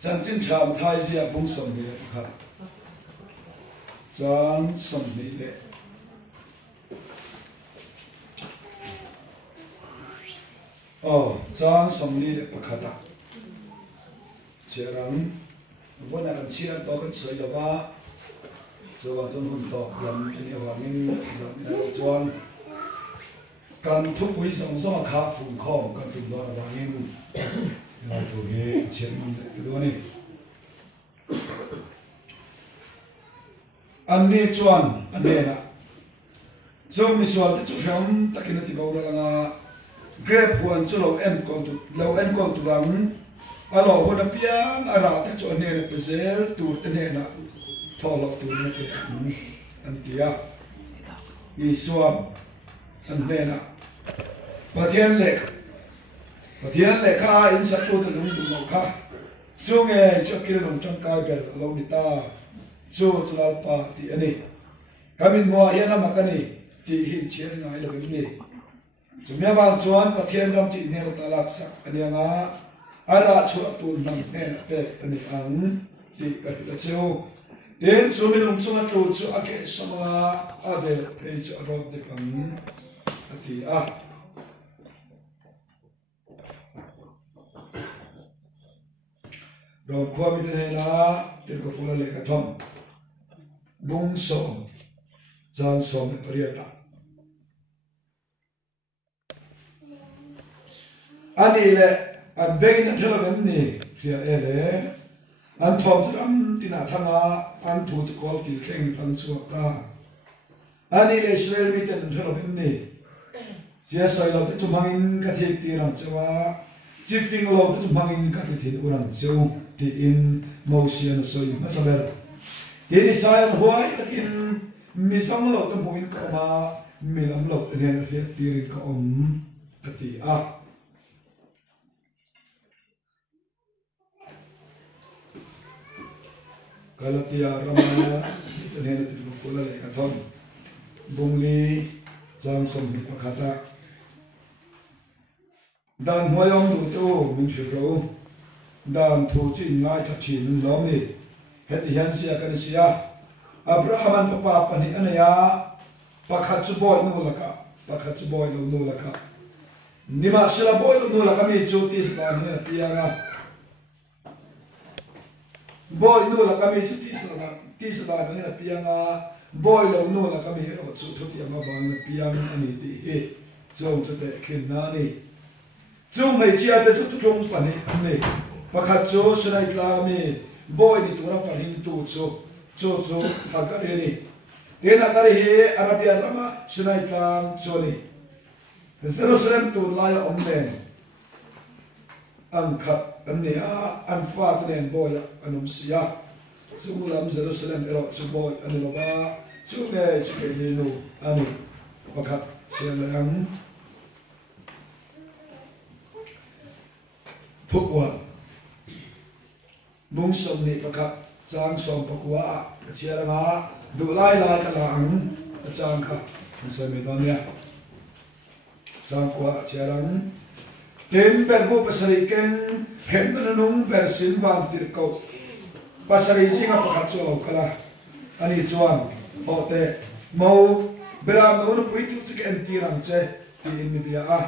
Chẳng chính chạm thái gì bung sầm lệ khát chẳng sầm lệ chẳng sầm lệ khát à chia rằngวันนั้นเชียร์ต่อกันสวยแล้วว่าจะว่าจะหุ่นต่อลำที่นี่ว่างิ้งจะมีอะไรจวนการทุกวิสังสมขาฝุ่นข้องการตุ่มดอกว่างิ้งเราถูกเงี้ยเชียร์มันดูนี่อันนี้จวนอันนี้นะจงมีส่วนที่จุดยอมตะกินที่บอกเราละเกรบควรจะเราเอ็นก่อนตุลังalors on a bien arrêté de tourner le puzzle tout tenait là tout le tourner antia isuam anena patien lek ka in sa tu de lung du kha chunge chokil lung chang kai bel lo ni ta chu chlal pa ti ani kamin mo yana makani ti hin chen ngai lo ni chumya bang chuan patien ram chi ne ta lak sak ani anga ara chua tu nam pen pe ani ang ti ka ta cheu den suminung chunga tu chu ake sama ade pe chu rod de pang ati a ro khwa mi de la te ko pula le ka thom bung so jan so me pariata ani le an bein an thela gam ni ria ele an thom cham tina thanga an thu chu kol ki thleng tan chu ka ani le israel mi ten thela gam ni sia sai lo chu mangin ka thik ti ram chawa chifing lo chu mangin ka thi uran chu ti in motion soi masaber ti ni sai an huai takin mi sam lo ta buin ka ma mi lam lo ne ria ti ri ka ka ti a Galatia Ramaya itenhen tilu pula le kathon bungli jam som hi pakhata dan hoyong du tu min thiro dan thu chi ngai tha thin lom ni heti hian sia kan sia Abraham an pa pani anaya pakhat chu boy nu laka pakhat chu boy nu laka nima sila boy nu laka mi chu ti sa ni pianga boy nu la kami chu ti sa ba ni na pianga boy lo nu la kami ro chu thu ti ma ba na piang ani ti he chou chu te khin na ni chu mai chia te chu thong pa ni pakhat chu srai tla mi boy ni tura fa hin tu chu tha ka ni te na ka he arabia rama srai tla chu ni Jerusalem tu lai om nen an khat an ne an fa ten boy anum sia sumulam Jerusalem ero chu boy an lo ba chu ne chu ke ni nu ani pakhat sialang thukwa bung som ni pakhat chang som pakwa sialanga du lai ka lang chang kha se me don ya chang kwa sialang Tem berbu pasari ken hem nung bersin van tirko pasari singa pakhat chu kala ani chuan hote mo beram no pui tu chu ken tirang che ti mi bia a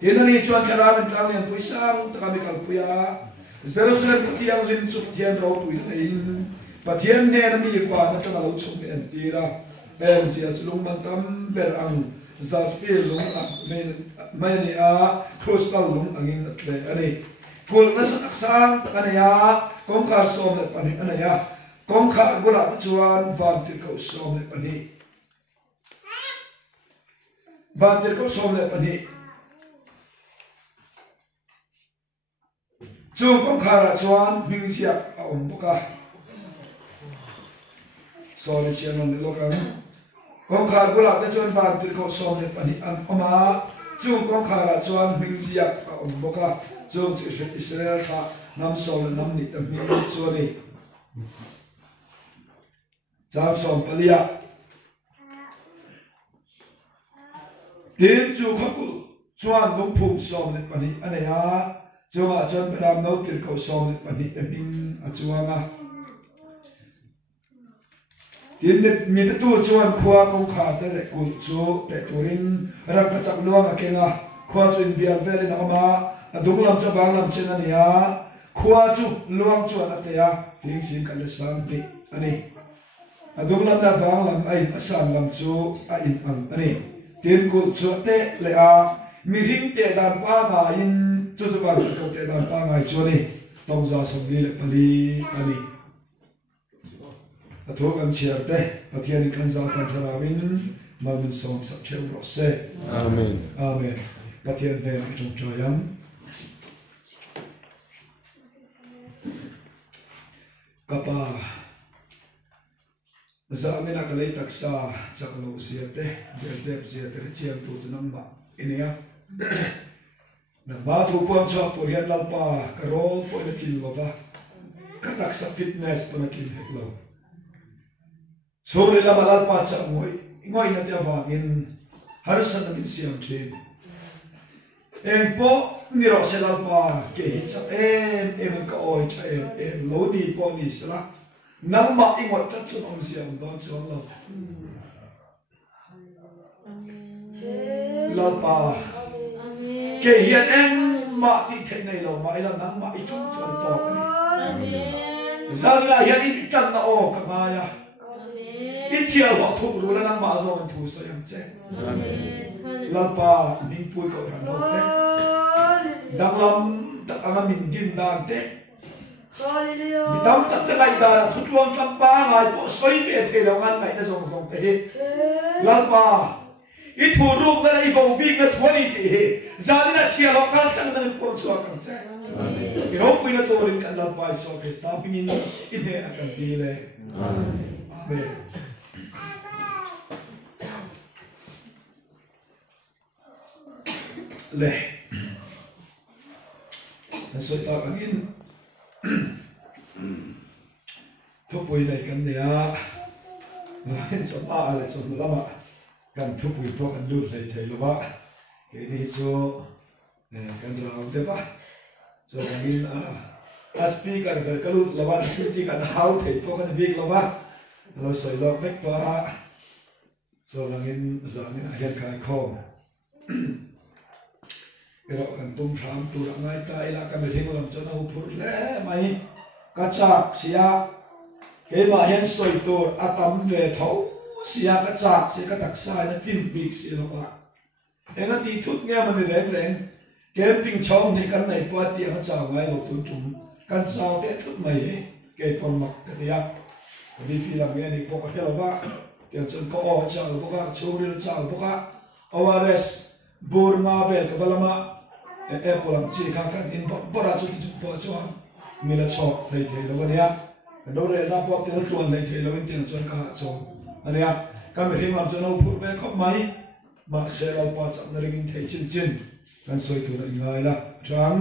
inani chuan charan tlang yan puisang takami kal puya Jerusalem tiang rin chu tian ro tu in pathian ne na mi fa na tanga lo chu en tira en sia chulung man tam ber ang Zaspil lung mani a crystal lung angin tle ani kul na sa taksang kanaya kongkar som le pani anaya kongkar gula chuan van tir ko som le pani van tir ko som le pani chu kongkar chuan mingsia a ombuka so le chianon le lokang Kong khar gula te chuan ban tir ko som le pani an oma chu kong khara chuan mingzia a omboka chu Israel kha nam som nam ni tam mi chuani chang som palia tin chu khaku chuan lung phum som le pani anaya chuwa chon ram no tir ko som le pani eming achuanga tin mi tu chuan khua ko kha te le kul chu te turin ram ka chak luang a kenga khua chu in bial velin ama adunglam cha banglam chen ania khua chu luang chuan atea ting sim kan le sam ti ani adunglam na banglam ai asan lam chu a in ang ani tin kul chu te le a mi ring te dan pa ma in chu chu ban ko te dan pa ngai chu ni tong za som ni le pali ani athok an chiar te pathian kan za ta tharawin malmin som sak cheu ro se amen amen pathian ne chung chayam kapa zamena kalai taksa chaklo siate berde siate chiam tu chnam ba inia na ba thu pon cha porian lalpa karol po na kin lova katak sa fitness po na kin heklo sobre la lalpa cha ngoi na dia wangin harsan na min siam chin em po niro se lalpa ke hi cha em ka oi cha em lo di po ni sala nang ma ingot ta chun om siam don chon lo lalpa ke hian em ma ti the nei lo ma ila nang ma I chung chon to ani zalina hian I tan na o ka ma ya I chial ho thu ru la nang ma zo an thu so yang che lalpa ning pui ko ran no te danglam tak anga min gin dan te Bitam tak terkait darah tujuan tanpa ngai po soi ke telongan ngai na song song te lalpa itu ruk na ivo big na 20 te zali na chia lokal kan na por so kan che iro pui na torin kan lalpa so ke sta pingin ide akan dile amen le na so ta angin thu bùi này cần nè hình số ba là số lắm ạ cần thu bùi pro cần lụt này thầy lo ba cái này số cần rau đấy ba số hình speaker cần cái lụt lo ba thì cần hao thầy pro cần big lo ba lo soi lo vek ba số hình zangin ahian kai khom cái đó cần tung tham tu ra ngay ta ila cái mình làm cho nó phur lẽ mày kachak sia cái mà hiện soi tu atam về thấu sia kachak sia katak sai nó tin big sia lo ba em nó đi thút nghe mình để lên cái ping chong thì cái này qua tiệm nó chào ngay một tuần chúng cái sao để thút mày cái con mặc cái gì á đi phi làm nghe đi có cái lo ba cái chân có ở chào có cái chỗ đi chào có cái ORS Burma về cái balama Apple làm chi khác kan in bora chu chu po chu mi la chok nei thei lo ania do re na po te tuan nei thei lo in tiang chon ka cho ania ka me rim am cho no phut ve khop mai ma se la pa chak na ring thei chin chin kan soi tu na ngai la chang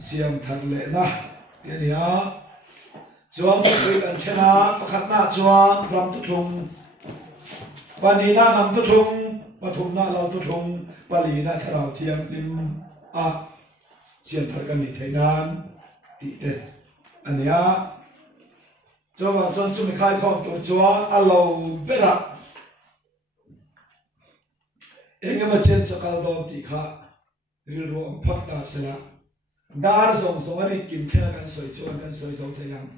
siam thak le na ya nia chuang tu kan chena pakhat na chuang ram tu thung pani na nam tu thung pathum na lau tu thung pali na tharau thiam lim a siam thar kan ni thainan ti te ania chawang chon chu mi khai khom tu chuang a lo bera engema chen chakal dom ti kha ri ro am phak ta sela dar zong zong ari kin thela kan soi chuan kan soi zo thayang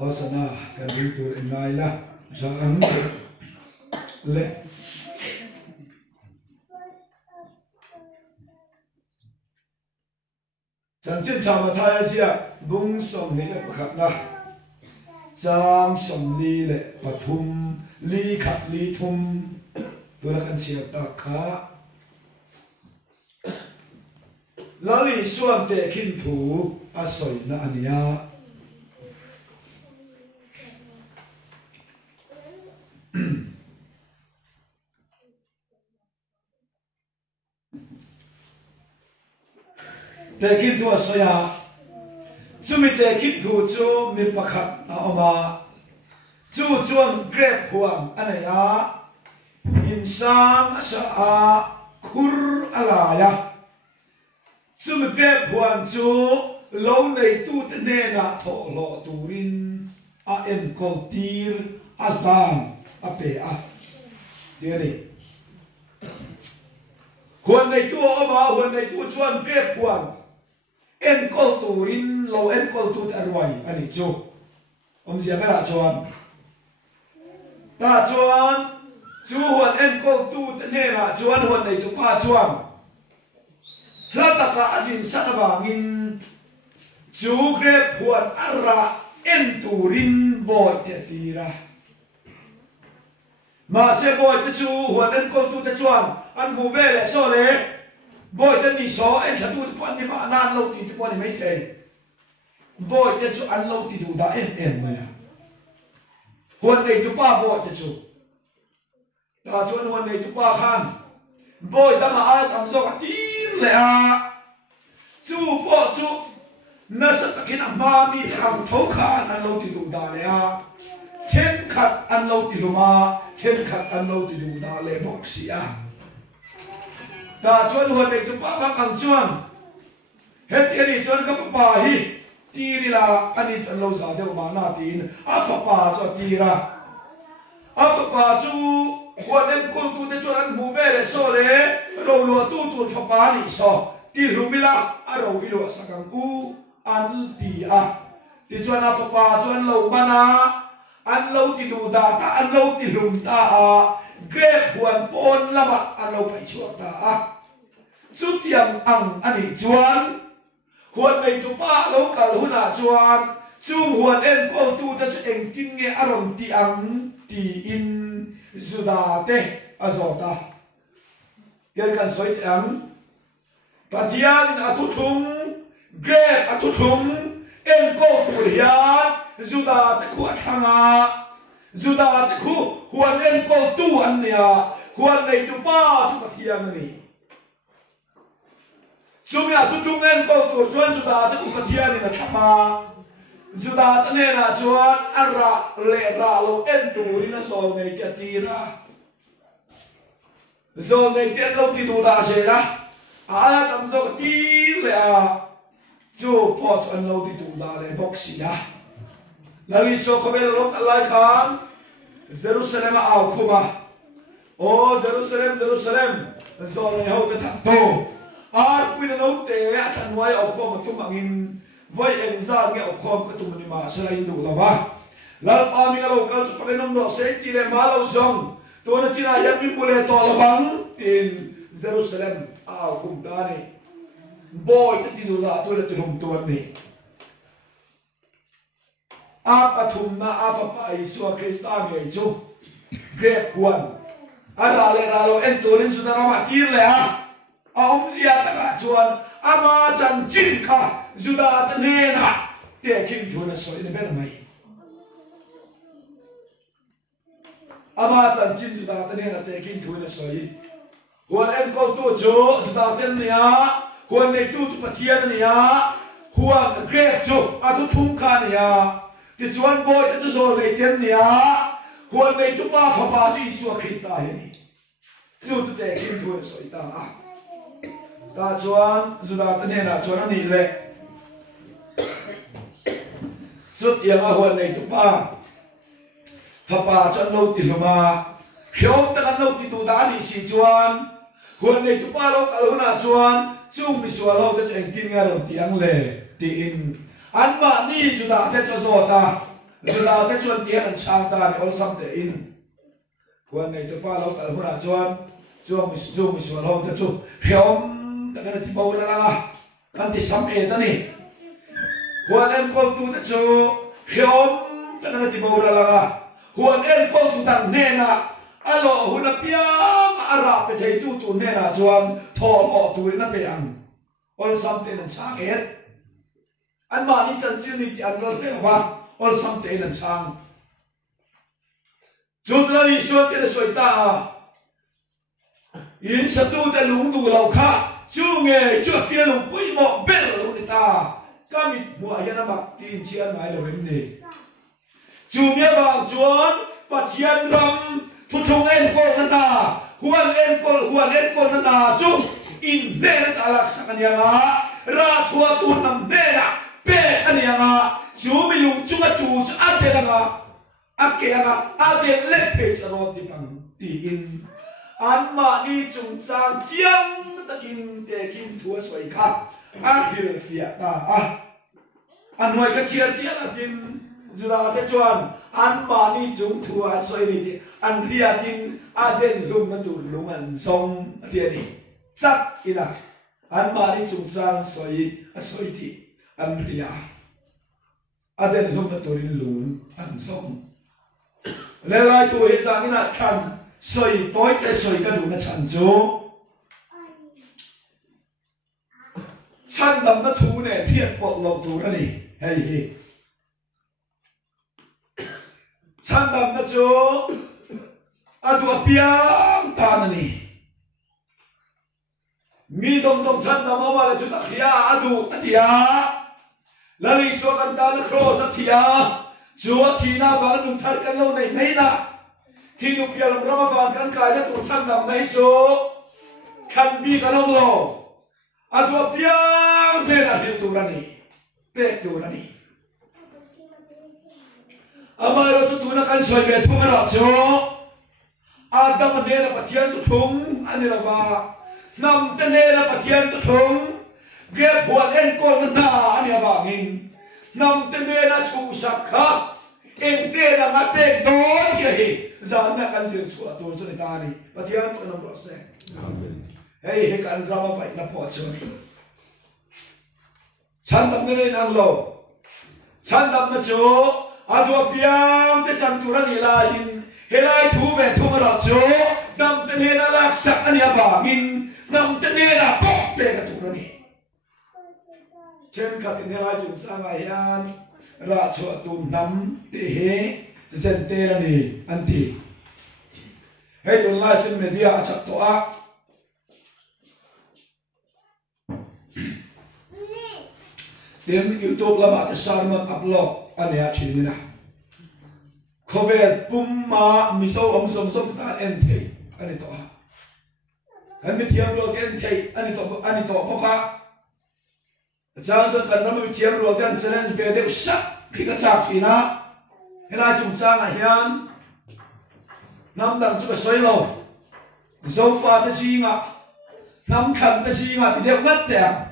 Hosana kan rintur inaila jaan le Chanchen chama thaya sia bung som ni le pakhat na chang som li le pathum li khat li thum tula kan sia ta kha lali suam te khin thu asoi na ania Tekin tu asoya mi te kim thu chu mi pakhat a oma chu chuan grep huam anaya insam asa a khur alaya chu mi grep huam chu lo nei tu te ne na tho lo turin a en kol tir a tam a pe a đi huan nei tu oma huan nei tu chuan grep huam en kol turin lo en kol tu arwai ani chu zia mera chuan ta chuan chu huan en kol tu ne na chuan huan nei tu pa chuan hlataka azin sanawangin chu grep huan arra en turin boy te tira ma se boy te chu huan en kol tu te chuan an bu ve le so le boy te ni so en thatu te pon ni ma nan lo ti te pon ni mai thei boy te chu an lo ti du da en ma ya huan nei tu pa boy te chu ta chuan huan nei tu pa khan boy ta ma a tam zo ka tir le a chu po chu na sa takin amma mi thang tho khan an lo ti du da le a chen khat an lo ti lu ma chen khat an lo ti du da le bok si a ta chuan huan nei tu pa bang ang chuan het ani chuan ka pa hi ti ri la ani chan lo za de ma na tin a fa pa cho ti ra a fa pa chu huan en kol tu te chuan an bu ve le so le ro lo tu fa pa ni so ti lumila a ro i lo sakang u an ti a ti chuan a fa pa chuan lo bana an lo ti du da ta an lo ti lum ta a grep huan pon lama an lo pai chuak ta a chu tiang ang ani chuan huan nei tu pa lo kal huna chuan chung huan en kol tu ta chu eng tin nge arom ti ang ti in zuda te azota kel kan soi ang patian atuthum grep atuthum en kol tu hian zuda te khu athanga zuda te khu huan en kol tu an nia huan nei tu pa chu pathian ani chúng ta tu chung en câu tuổi chuan chúng ta cũng có thiên thì là thapa chúng ta ta nên là chuan ara lệ ra lo en tuổi nó rồi ngày kia ti ra rồi ngày kia lâu ti tu ta sẽ ra cầm rồi ti lệ chú bỏ chuan lâu ti tu ta lệ bốc xì à là lý do có bên lúc lại khan Jerusalem ảo kuma ô Jerusalem rồi ngày hôm cái thằng tô ar pin no te athan wai op ko matum angin vai engza nge op ko katum ni ma salai du lawa lal ami ngalo kal chu phanom no se ti le malo zong to na china yam mi pule to lawang in Jerusalem a kum dani boy te ti du la to le tum to ni a pathum na a fa pa isu Krista nge chu grep one ara le ra lo en torin su na ma tir le a ông zia ta ka chuan ama chan chin kha juda ta ne na te king thuna soi ne ber mai ama chan chin juda ta ne na te king thuna soi huan en ko tu chu juda ten nia huan nei tu chu pathian nia huan grep chu atu thum kha nia ti chuan boy ta chu zo le ten nia huan nei tu pa fa pa ji Isu Krista he ni chu tu te king thuna soi ta ta chuan zuda ta ne na chuan ani le sut yang a huan nei tu pa thapa chuan lo ti luma khiom ta kan lo ti tu da ni si chuan huan nei tu pa lo kal huna chuan chung mi sual lo ta cheng tin nga ron ti ang le ti in an ma ni zuda ta chu zo ta zuda ta chuan ti an chang ta ni ol sam te in huan nei tu pa lo kal huna chuan chung mi sual lo ta chu khiom ta kana ti bawra langa kan ti sam e ta ni huan en kol tu ta chu khiom ta kana ti bawra langa huan en kol tu ta ne na alo huna piang ara pe thei tu ne na chuan tho lo tu na pe ang ol sam te nan chang et an ma ni chan chi ni ti an lo te wa ol sam te nan chang chu tra ni so te soi ta in sa tu te lung du lo kha chú nghe chưa kia lùng quý mộ bên là lùng ta cái mít mùa hiện nó mặc tin chiên ngài đầu hình này chủ nghĩa vàng chuan bát hiền ram thu thong en col na huan en col na chung in bê nó alak sắc anh em ra chua tu nằm bê à bê anh em chú mình dùng chung cái tu chú ăn thế là ăn thế lết về cho nó đi bằng đi in ăn mà đi chung sang chiang ta in để kim thua soi khác ăn hiểu phiệt ta ăn ngoài cái chia là tin giờ cái chuan ăn mà đi chung thua soi đi ăn ria tin ăn đến lùng nó tụt lùng ăn sông thế đi chắc ina ăn mà đi chung sang soi đi ăn ria ăn đến lùng nó tụt lùng ăn sông lấy lại tuổi rằng như là khăn soi tối cái soi cái đủ nó chăn chú chăn đầm nó thú này phiền bọt lồng thú này hay chăn đầm nó chú đùa piang ta này mi dòng chăn đầm mà là chúng ta khía đùa thì là lý số căn ta nó khô rất thì chúa thì na và nó thật cái lâu này mấy na thì nhục giờ làm rama vàng căn cái nó tụt chăn đầm này chú khăn bi cái nông lô đùa piang bên là điều tu ra này bê tu ra này mà rồi tu nó căn soi về thu mà rõ chú đâm anh là bát thiên tu thùng anh là va nằm tên là bát thiên tu thùng ghé buồn en con na anh là va nghìn nằm tên là chủ sắc khác em tên là ngắt bê đón kia hi giờ nó căn diễn xuất tu cho người ta này bát thiên tu nằm rõ sẽ hey căn drama phải nó bỏ chơi chăn đâm nên ăn lẩu chăn đâm nó chú đùa piang cái chăn tu ra đi là in helai thu về thu mà rõ chú nằm tên là lạc sắc anh là va nghìn nằm tên là bóc bê cái tu ra này trên cả tình helai chúng sang ngày an ra cho tu nắm tê hé dân tê là này anh tì hay tu lai trên media chặt toa tiếng YouTube là bạn sản phẩm upload anh ấy chỉ như nào COVID bùng mà mi sâu ông sông ta anh thấy anh ấy toa cái mi thiam rồi cái anh thấy anh ấy toa bóc ha chẳng hạn cần nó mi thiam rồi cái anh sẽ lên về đều sắc khi cái chạc chỉ na hay là chúng ta ngày hiền năm đằng chút cái xoay lầu dấu pha cái gì ngạ năm khăn cái gì ngạ thì đều ngất đẹp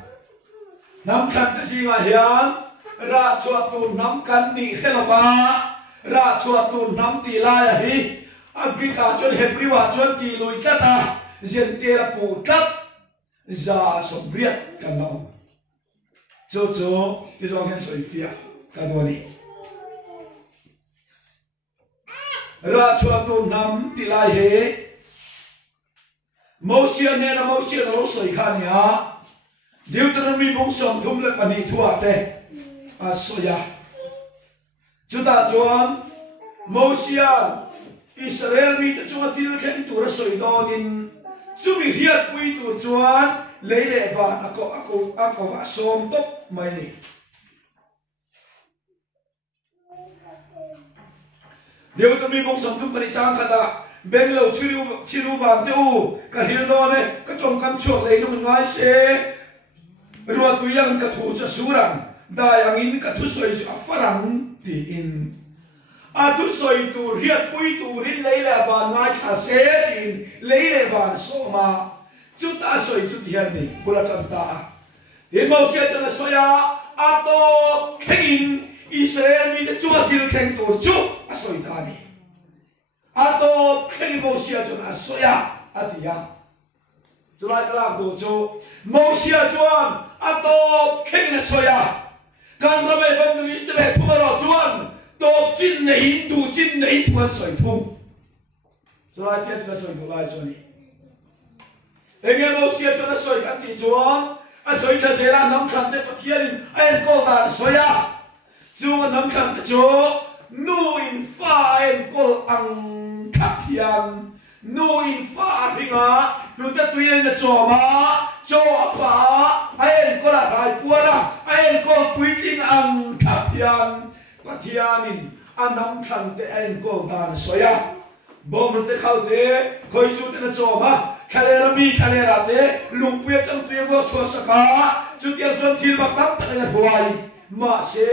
năm khăn cái gì ngạ hiền ra chuột tu năm khăn đi thế là va ra chuột tu năm tỷ lai à hi anh cả chuột hẹp riwa chuột tỷ lùi cắt diện tê là phủ cắt ra sống riết cả lòng cho cái dòng hiện soi phía cả đôi này ra chuột tu năm tỷ lai he mẫu xiên này là mẫu xiên là lỗ soi khăn nhá Deuteronomy bung som thum le pani thua te soya chúng ta chọn Moses Israel mi ta chọn til khen tu ra soi don in chu mi hiat pui tu chọn lấy lệ và ako va som top mai ni Deuteronomy bung som thum pani chang khata bên lầu chiru vàng tiêu cả hiền đó này các chồng cam chuột lấy nó ngay xe rồi tụi yang cả thủ cho suran đại ang in cả thủ soi cho farang thì in thủ soi tu riết pui tu rin lấy là và ngay cả xe in lấy là và số mà chúng ta soi chút hiền này bula chân ta đến mau xe cho nó soi to khen Israel mi để chúa til khen tu chú soi ta này to khen mau xe cho nó soi thì ya chú lại cái làm đồ chú mau xe chuan to khen nó soi gan ra về evangelist về thu vào chuan to chín này thuan soi thu chú lại cái cho nó soi đồ lại cho này em nghe mau xe cho nó soi cái gì chuan soi cho dễ là nắm khăn để bắt thiên em cô ta soi chú mà nắm khăn để chú nu in pha em cô ăn khắp hiền nu in pha thì ngã nu ta tụi em là cho mà cho apa ayen ko la rai puara ayen ko puiting ang tapian pathianin anam thang te ayen ko dan soya bom te khalte khoi su te na choma khalera mi khalera te lungpue chang tu go chho saka chu tiang chon thil bak tam tak na huai ma se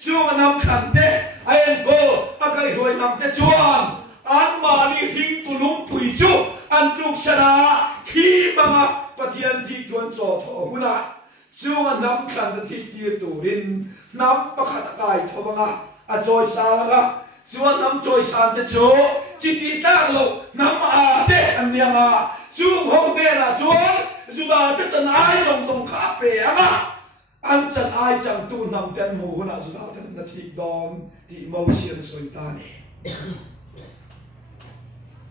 chu anam thang te ayen ko akai hoi nam te chuan an ma ni hing tu lungpui chu an luk sana khi banga pathian thi tuan cho tho huna chuan nam thang te thi tir turin nam pakhat kai thobanga a choi sala chuan nam choi san te chu chiti ta lo nam a te an nianga chu hong te na chuan zuda te tan ai jong jong kha pe ama an chan ai chang tu nam ten mo huna zuda te na thi dom ti mo sian soi ta ni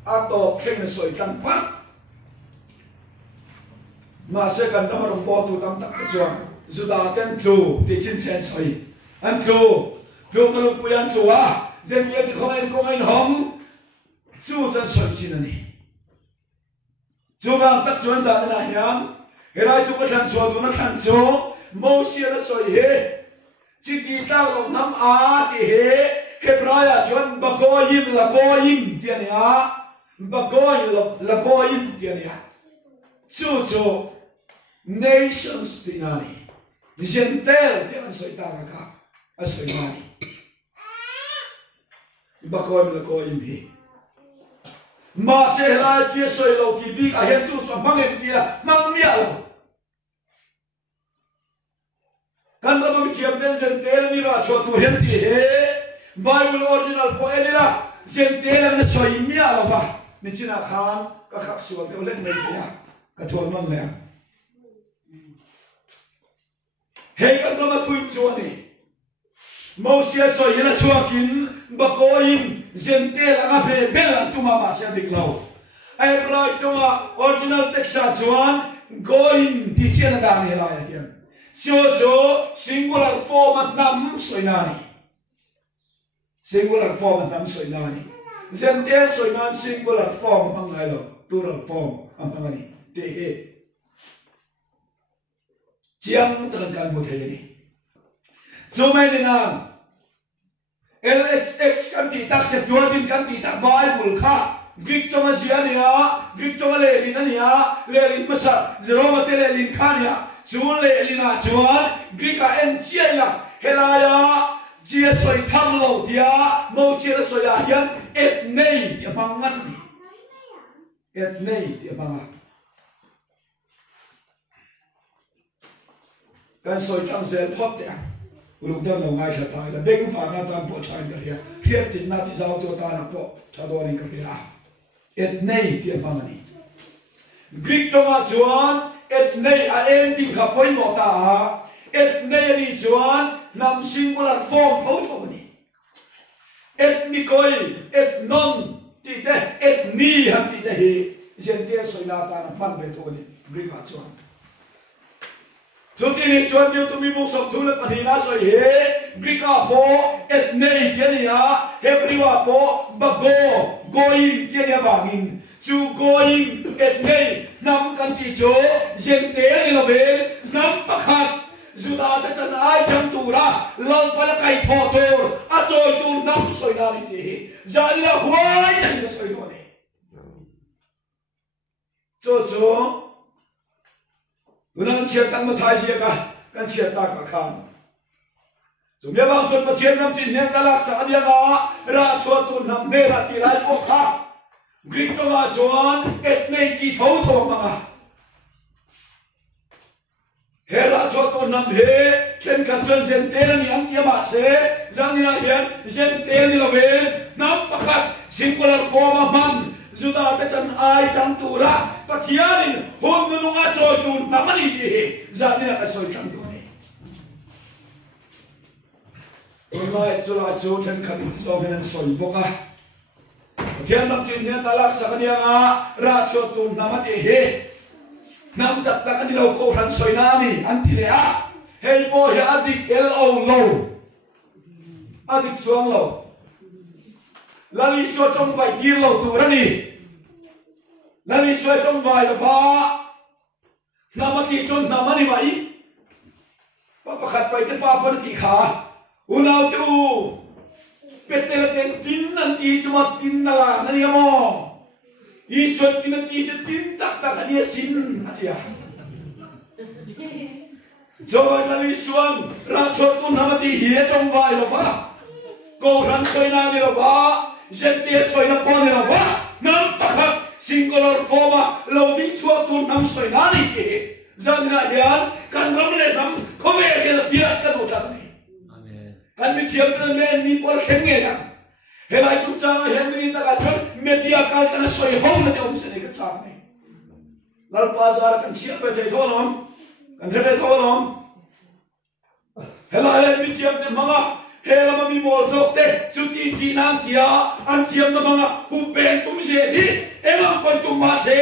a to khem soi tan pa mà sẽ cần nó đồng bộ tụ tâm tắc chuan dù đã tên clue thì chín sen soi anh clue nó lúc bây anh clue à dân việt thì không anh hóng chú dân soi chín này chú vàng tắc chuan ra này nhá cái này chú có thằng chuan chú nó thằng chú mâu xia nó soi hết chỉ đi ta lòng nắm á thì hết Hebraya chuan bagoyim là goyim tiền nhá bagoy là goyim tiền nhá chú nations tinani gentel te an soita ka a soimani bakoy la koy bi ma se la chi soi lo ki bi a hen chu so mangem ti la mang mia lo kan ba mi kiam den gentel ni ra cho tu hen ti he bible original ko elila gentel na soi mia lo ba ni china khan ka khak sual te len nei ya ka thon man le hei kan no ma thui chuani Moses so yena chuakin bakoim gentel anga be belan tuma ma sia diklau ai brai chunga original text chuan goim ti chen da ni la ya cho singular form at nam soinani singular form at nam soinani gentel soinan singular form angai lo plural form ampangani te he chiang terangkan muteri. Zomai dengan LX kan tidak sejualin kan tidak Bible kah Greek cuma ziania Greek cuma lelin ania lelin besar Jerome lelin kania cuman lelin cuman Greek kan ciela helaya dia soi tamlo dia mau ciela soi ayan etnei dia bangat ni etnei dia bangat kan soi tam zen hot dia uluk dan lo ngai kha tai la beng fa na tan po chain ka ria khiat ti na ti zau to ta na po cha do ni ka ria et nei ti amani Greek to ma chuan et nei a en ti kha poi mo ta et nei ni chuan nam singular form pho tho ni et ni koi et non ti te et ni ha ti te hi jen te soi na ta na man be to ni Greek ma chuan Chúng tôi chuan điều tụi mình muốn sống thu lập hình á rồi he Greeka po et nei kia nia Hebrewa po bago goim kia nia vangin chu goim et nei nam kan ti cho gente ni lovel nam pakhat juda ta chan ai cham tu ra lal pala kai tho tor a choi tu nam soi na ni ti jani la huai tan ko soi no ne cho Unang chia tăng mà thay chia cả, kan chia ta cả khang. Chúng ta bằng chuẩn mà thiên năm chín年 đã lạc xã địa ngã, ra cho tu nằm nề ra kỳ lại quốc khác. Greek to mà chuan, et này kỳ thấu thổ mà ngà. He ra cho tu nằm he, khen khăn chân dân tế là niệm kia mà sẽ, rằng như là hiện, dân tế như là về, nắm bạc khăn, singular form man. Sudah ada can ai can tura pakianin hon nunga coy tu namani di jadi nak soy can tu ni. Orang itu coy can kami soy dengan soy boka. Pakian nak cina talak sakanya nga raco tu namani he. Nam tak tak di lau kau han soy nani anti dia. Hey boy adik lo low. Adik suang low. Lali so trong vài kilo tu ra đi, lali so trong vài là pha, namati chon namani mai pakhat pai te pa pon ti kha unau tu petel ten tin nan ti chuma tin nala nani mo I chon tin ti tin tak tak ani sin atia Joy na lisuan ra chot tu namati hi trong vai lo va ko ran soi na ni lo va jente soi na pon ni lo va nam pakhat singular forma loading chuak tu nam soi na ni ki zanina hian kan ram le nam khove ke la biat ka do ta ni amen kan mi thiam tan le ni por khem nge ya helai chu cha hian ni ta ka chon media kal kan soi ho na de om se ni ka cha ni lal bazar kan chiap pe thei tholom kan thebe tholom helai mi thiam te manga hela ma mi mol sok te chuti ti nam tia an thiam na manga hu pen tum se hi elam pon tum ma se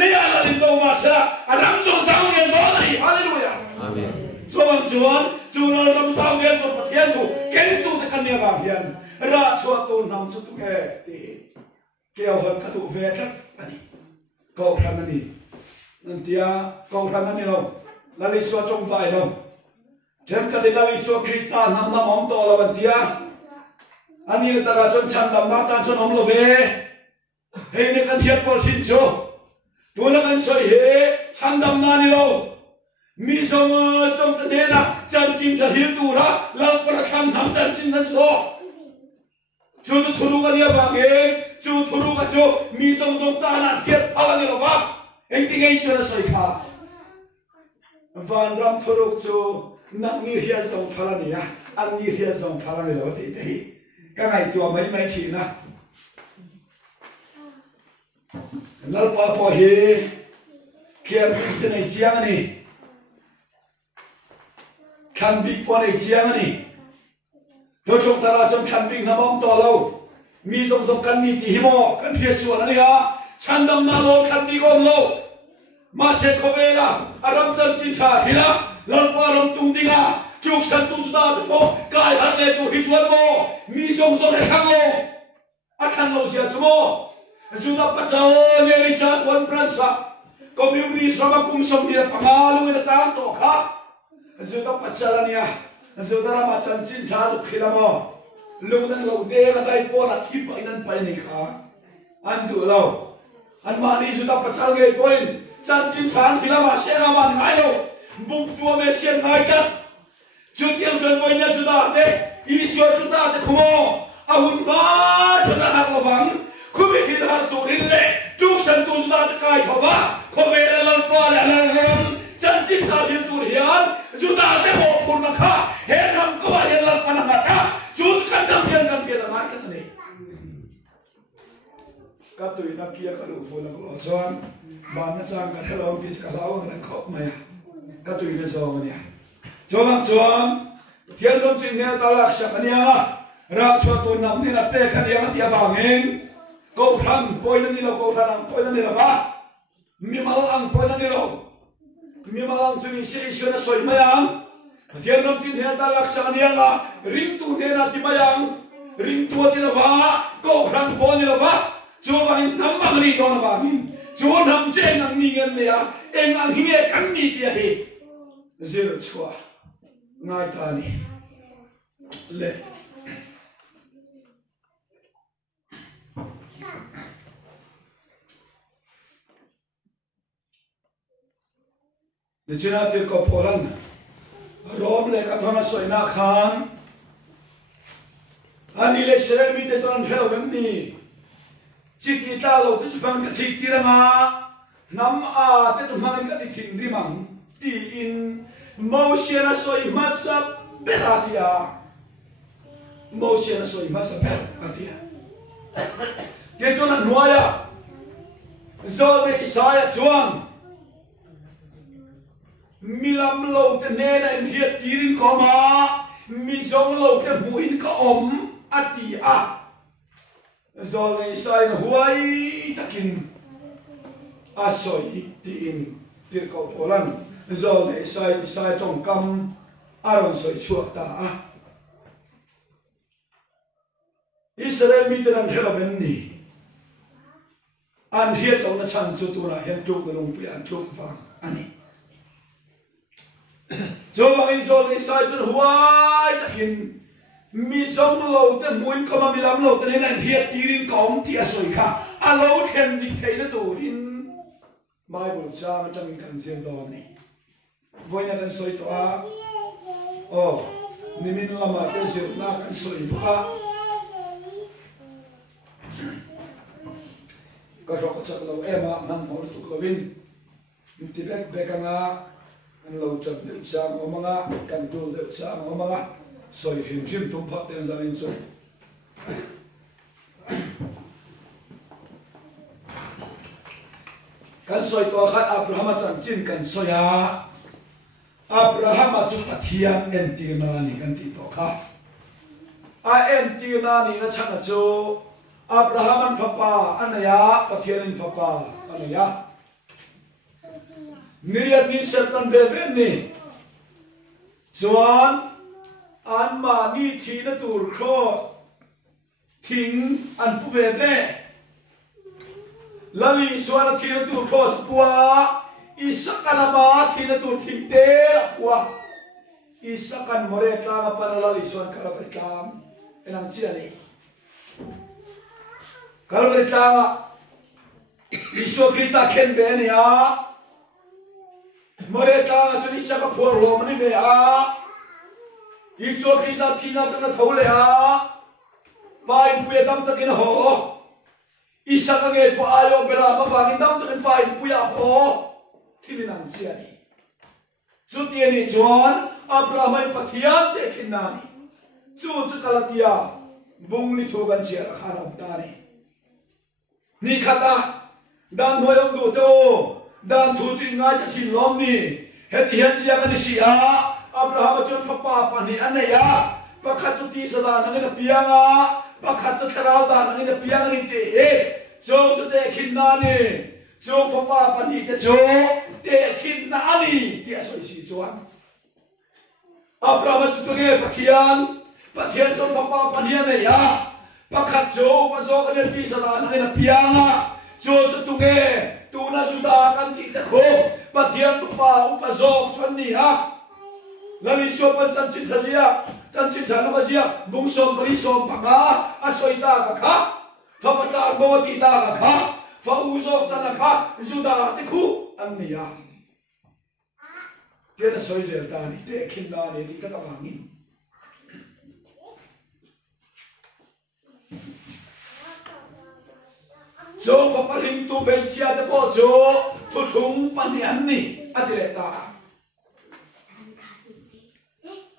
le ala lin do ma sa aram so sang ye do ni hallelujah amen chuan chuan ram sang ye to pathian tu ken tu te kan ya ga hian ra chua tu nam chu tu ke ti ke hon ka tu ve thak ani ko khan ani nan tia ko khan ani lo la li so chong vai lo Jem ka dina liso Krista nam nam om to lawan dia ani ta ga chon chan nam na ta chon om lo ve hei ne kan hiat pol sin cho tu na kan soi he chan nam na ni lo mi song song ta ne na chan chim cha hil tu ra lal pra khan nam chan chin na so chu tu thuru ga dia ba ge chu thuru ga cho mi song song ta na hiat phala ni lo ba eng ti ngai so na soi kha van ram thuruk chu nang ni hia zong phala ni ya an ni hia zong phala ni lo ti dei ka ngai tua mai mai chi na nal pa po he kia bi chen ai chiang ni kan bi po nei chiang ni to chong tara chong kan bi na mom to lo mi zong zong kan ni ti hi mo kan hia su na ni ya chan dam na lo kan bi gom lo ma se ko ve la aram chan chin tha hi la lal pa ram tung dinga chuk san tu da to kai har le tu hi chuan mo mi song song khang lo a khan lo sia chumo zuda pa chao ne ri cha kon pransa ko mi mi sama kum som dia pangalu ina ta to kha zuda pa chalania zuda ra ma chan chin cha su khila mo lu nan lo de ga dai po na thi pa inan pa ni kha an du lo an ma ni zuda pa chal ge poin chan chin chan khila ma se ga man ngai lo bụng tua mê xiên ngay chất chút yêu chân với nhau chúng ta thế ý xưa chúng ta thế không à hùn ba chúng ta hàng là vắng không biết khi ta tụ đến lệ chúc sân tu chúng ta thế cài thọ ba không về là lần qua là lần chân chính ta điên tụ hiền chúng ta thế bộ phun mà khá hết năm có bao nhiêu lần mà nằm cả chút cần đâm hiền là mãi cái này các tụi nó kia các đủ phun là có xoan bạn nó sang cả hello kia cả lão nó khóc mày các tụi nó giàu nhỉ chuan thiên đông chính nghe ta lạc sắc anh em ra cho tôi nằm thế là pe cái em tiệt vào nghe câu thằng bôi nó đi đâu câu thằng bôi nó đi đâu ba mi mal ang bôi nó đi đâu mi mal ang chúng mình sẽ xuyên soi mày ang thiên đông chính nghe ta lạc sắc anh em ring tu thế là thì mày ang ring tu thì là ba câu thằng bôi đi đâu ba chúa bạn nắm bằng đi đó là ba mình chúa nắm trên nắm mi nghe này em ang nghe cắn mi tiệt đi zero chua ngai ta ni le de china te ko polan rom le ka thona soina khan ani le sere mi te tran helo gamni chiki ta lo te chupang ka thik tiranga nam a te chupang ka thik rimang ti in motion soi masa beratia motion soi masa beratia ke chona nuaya zone isaya chuang milam lo te ne na in hiat tirin koma mi zong lo te muin ka om atia zone isaya huai takin asoi ti in tir ko polan rồi để sai trong cam aron soi chuột ta Israel mi tên hello bên ni an hiết lâu na chan chu tu na hiết tu lung pi an tu vang ani ni sai chun huai takin mi som lo te muin ko ma mi lam lo te nan hiat tirin kom ti asoi kha a lo khen dik thei na turin Bible cha ma tang kan sim do ni voina kan soi to a nimin lama te zir na kan soi kha ka ro ko chak lo ema man mo tu lo win ti bek bekanga an lo chak de cha mo manga kan tu de cha mo manga soi him tum phat ten zanin so kan soi to khat Abraham chan chin kan soya Abraham chu pathian en ti na ni kan ti to kha a en ti na ni na chana chu Abraham an papa anaya pathian in papa anaya niriat ni sertan deven ni chuan an ma ni thi na tur cross thing an pu ve ve lali suana thi na tur cross puwa isakan ama thi na tur thing te puwa isakan more tanga para lali suan kala berkam enang chia ni kala berkam Isu Krista ken be ni a more tanga chu isaka phor lo mani ve a Isu Krista thina chana thole a mai puya dam takin ho isaka ge po ayo bela ma bangin dam takin pai puya ho thili nang chia ni chu ti ni chuan Abraham ai pathian te khinani chu kalatia bungli thogan chia khanom ta ni khata dan hoyom du to dan thu chin ngai cha chin lom ni heti hian sia kan si a Abraham chon papa pani anaya pakhat chu ti sada nang pianga pakhat tu tharau da nang piang ni te he chu te khinani chu papa pani te chu te khinna ani ti asoi si chuan Abraham chu ge pathian chon papa pani anaya pakhat chu pa zo kan ti sada nang pianga chu tu ge tu na juda kan ti te kho pathian tu pa upa zo chon ni ha lali sopan chan chin thazia chan chin thana bazia bung som bari som banga asoita ka kha famata bawati ta ka kha fa uzo chana kha juda te khu anniya kena soizel ta ni te khinna ni ti ka bangi jo fa paring tu belsia te po jo tu thung pani anni adireta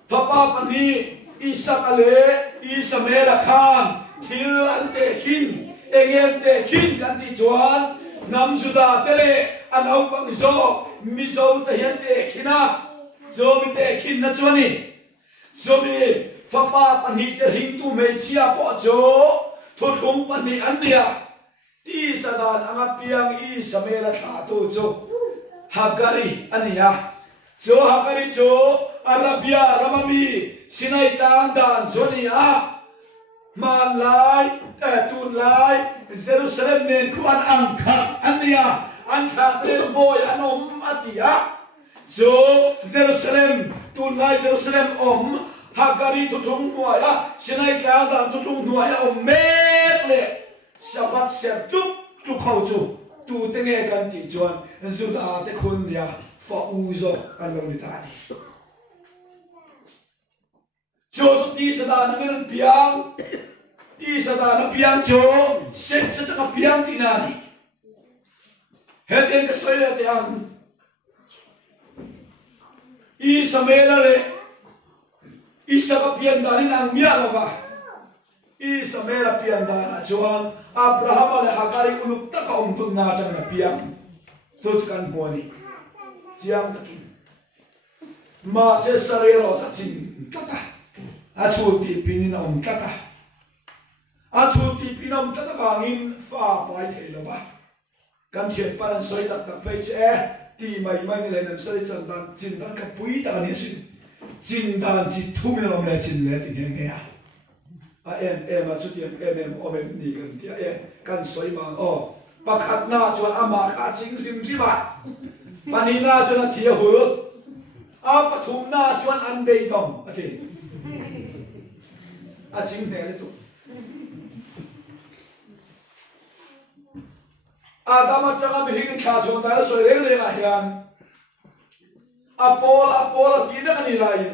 Papa pani isakale isamela khan thil ante khin engente khin kan ti chuan nam juda tele anau bang zo mi zo te hian te khina zo mi te khin na chuani zo mi papa pani te hing tu me chia po jo thu thung pani ania ti sadan anga piang isamela tha tu jo hagari ania jo hagari jo Arabia Ramami Sinai Tang Dan Zonia Man Lai Tun Lai Jerusalem Men Kuan Angkat Ania Angkat Del Boy Anom Atia So Jerusalem Tun Lai Jerusalem Hagari Tutung Nuaya Sinai Tang Dan Tutung Nuaya Mekle Sabat Sertup Tu Kauchu Tu Tenge Ganti Juan Zuda Te Kunya Fa Uzo Alonitani cho ti sada nang piang cho set sa ka piang tinani heten ka soile te ang isamela le isa ka piang danin ang miya ba isamela piang dana chuan Abraham le Hagari uluk ta ka tun na tang na piang to kan poni siang takin ma se sarero sa chin kata achuti pinin kata achuti pinom kata bangin fa pai thelo ba kan thiet paran soi tak tak pe che ti mai mai le nem sari chan dan chin dan ka pui ta ni sin chin dan chi thu mi lom le chin le ti nge ya a em a chu ti em o me ni kan ti kan soi ma pakhat na chuan ama kha ching rim si ba panina chuan a thia hu apa thum na chuan an bei dom okay a ching ne le tu Adam changa mi hin kha chung ta soi re re ga hian Apol ti na ni lain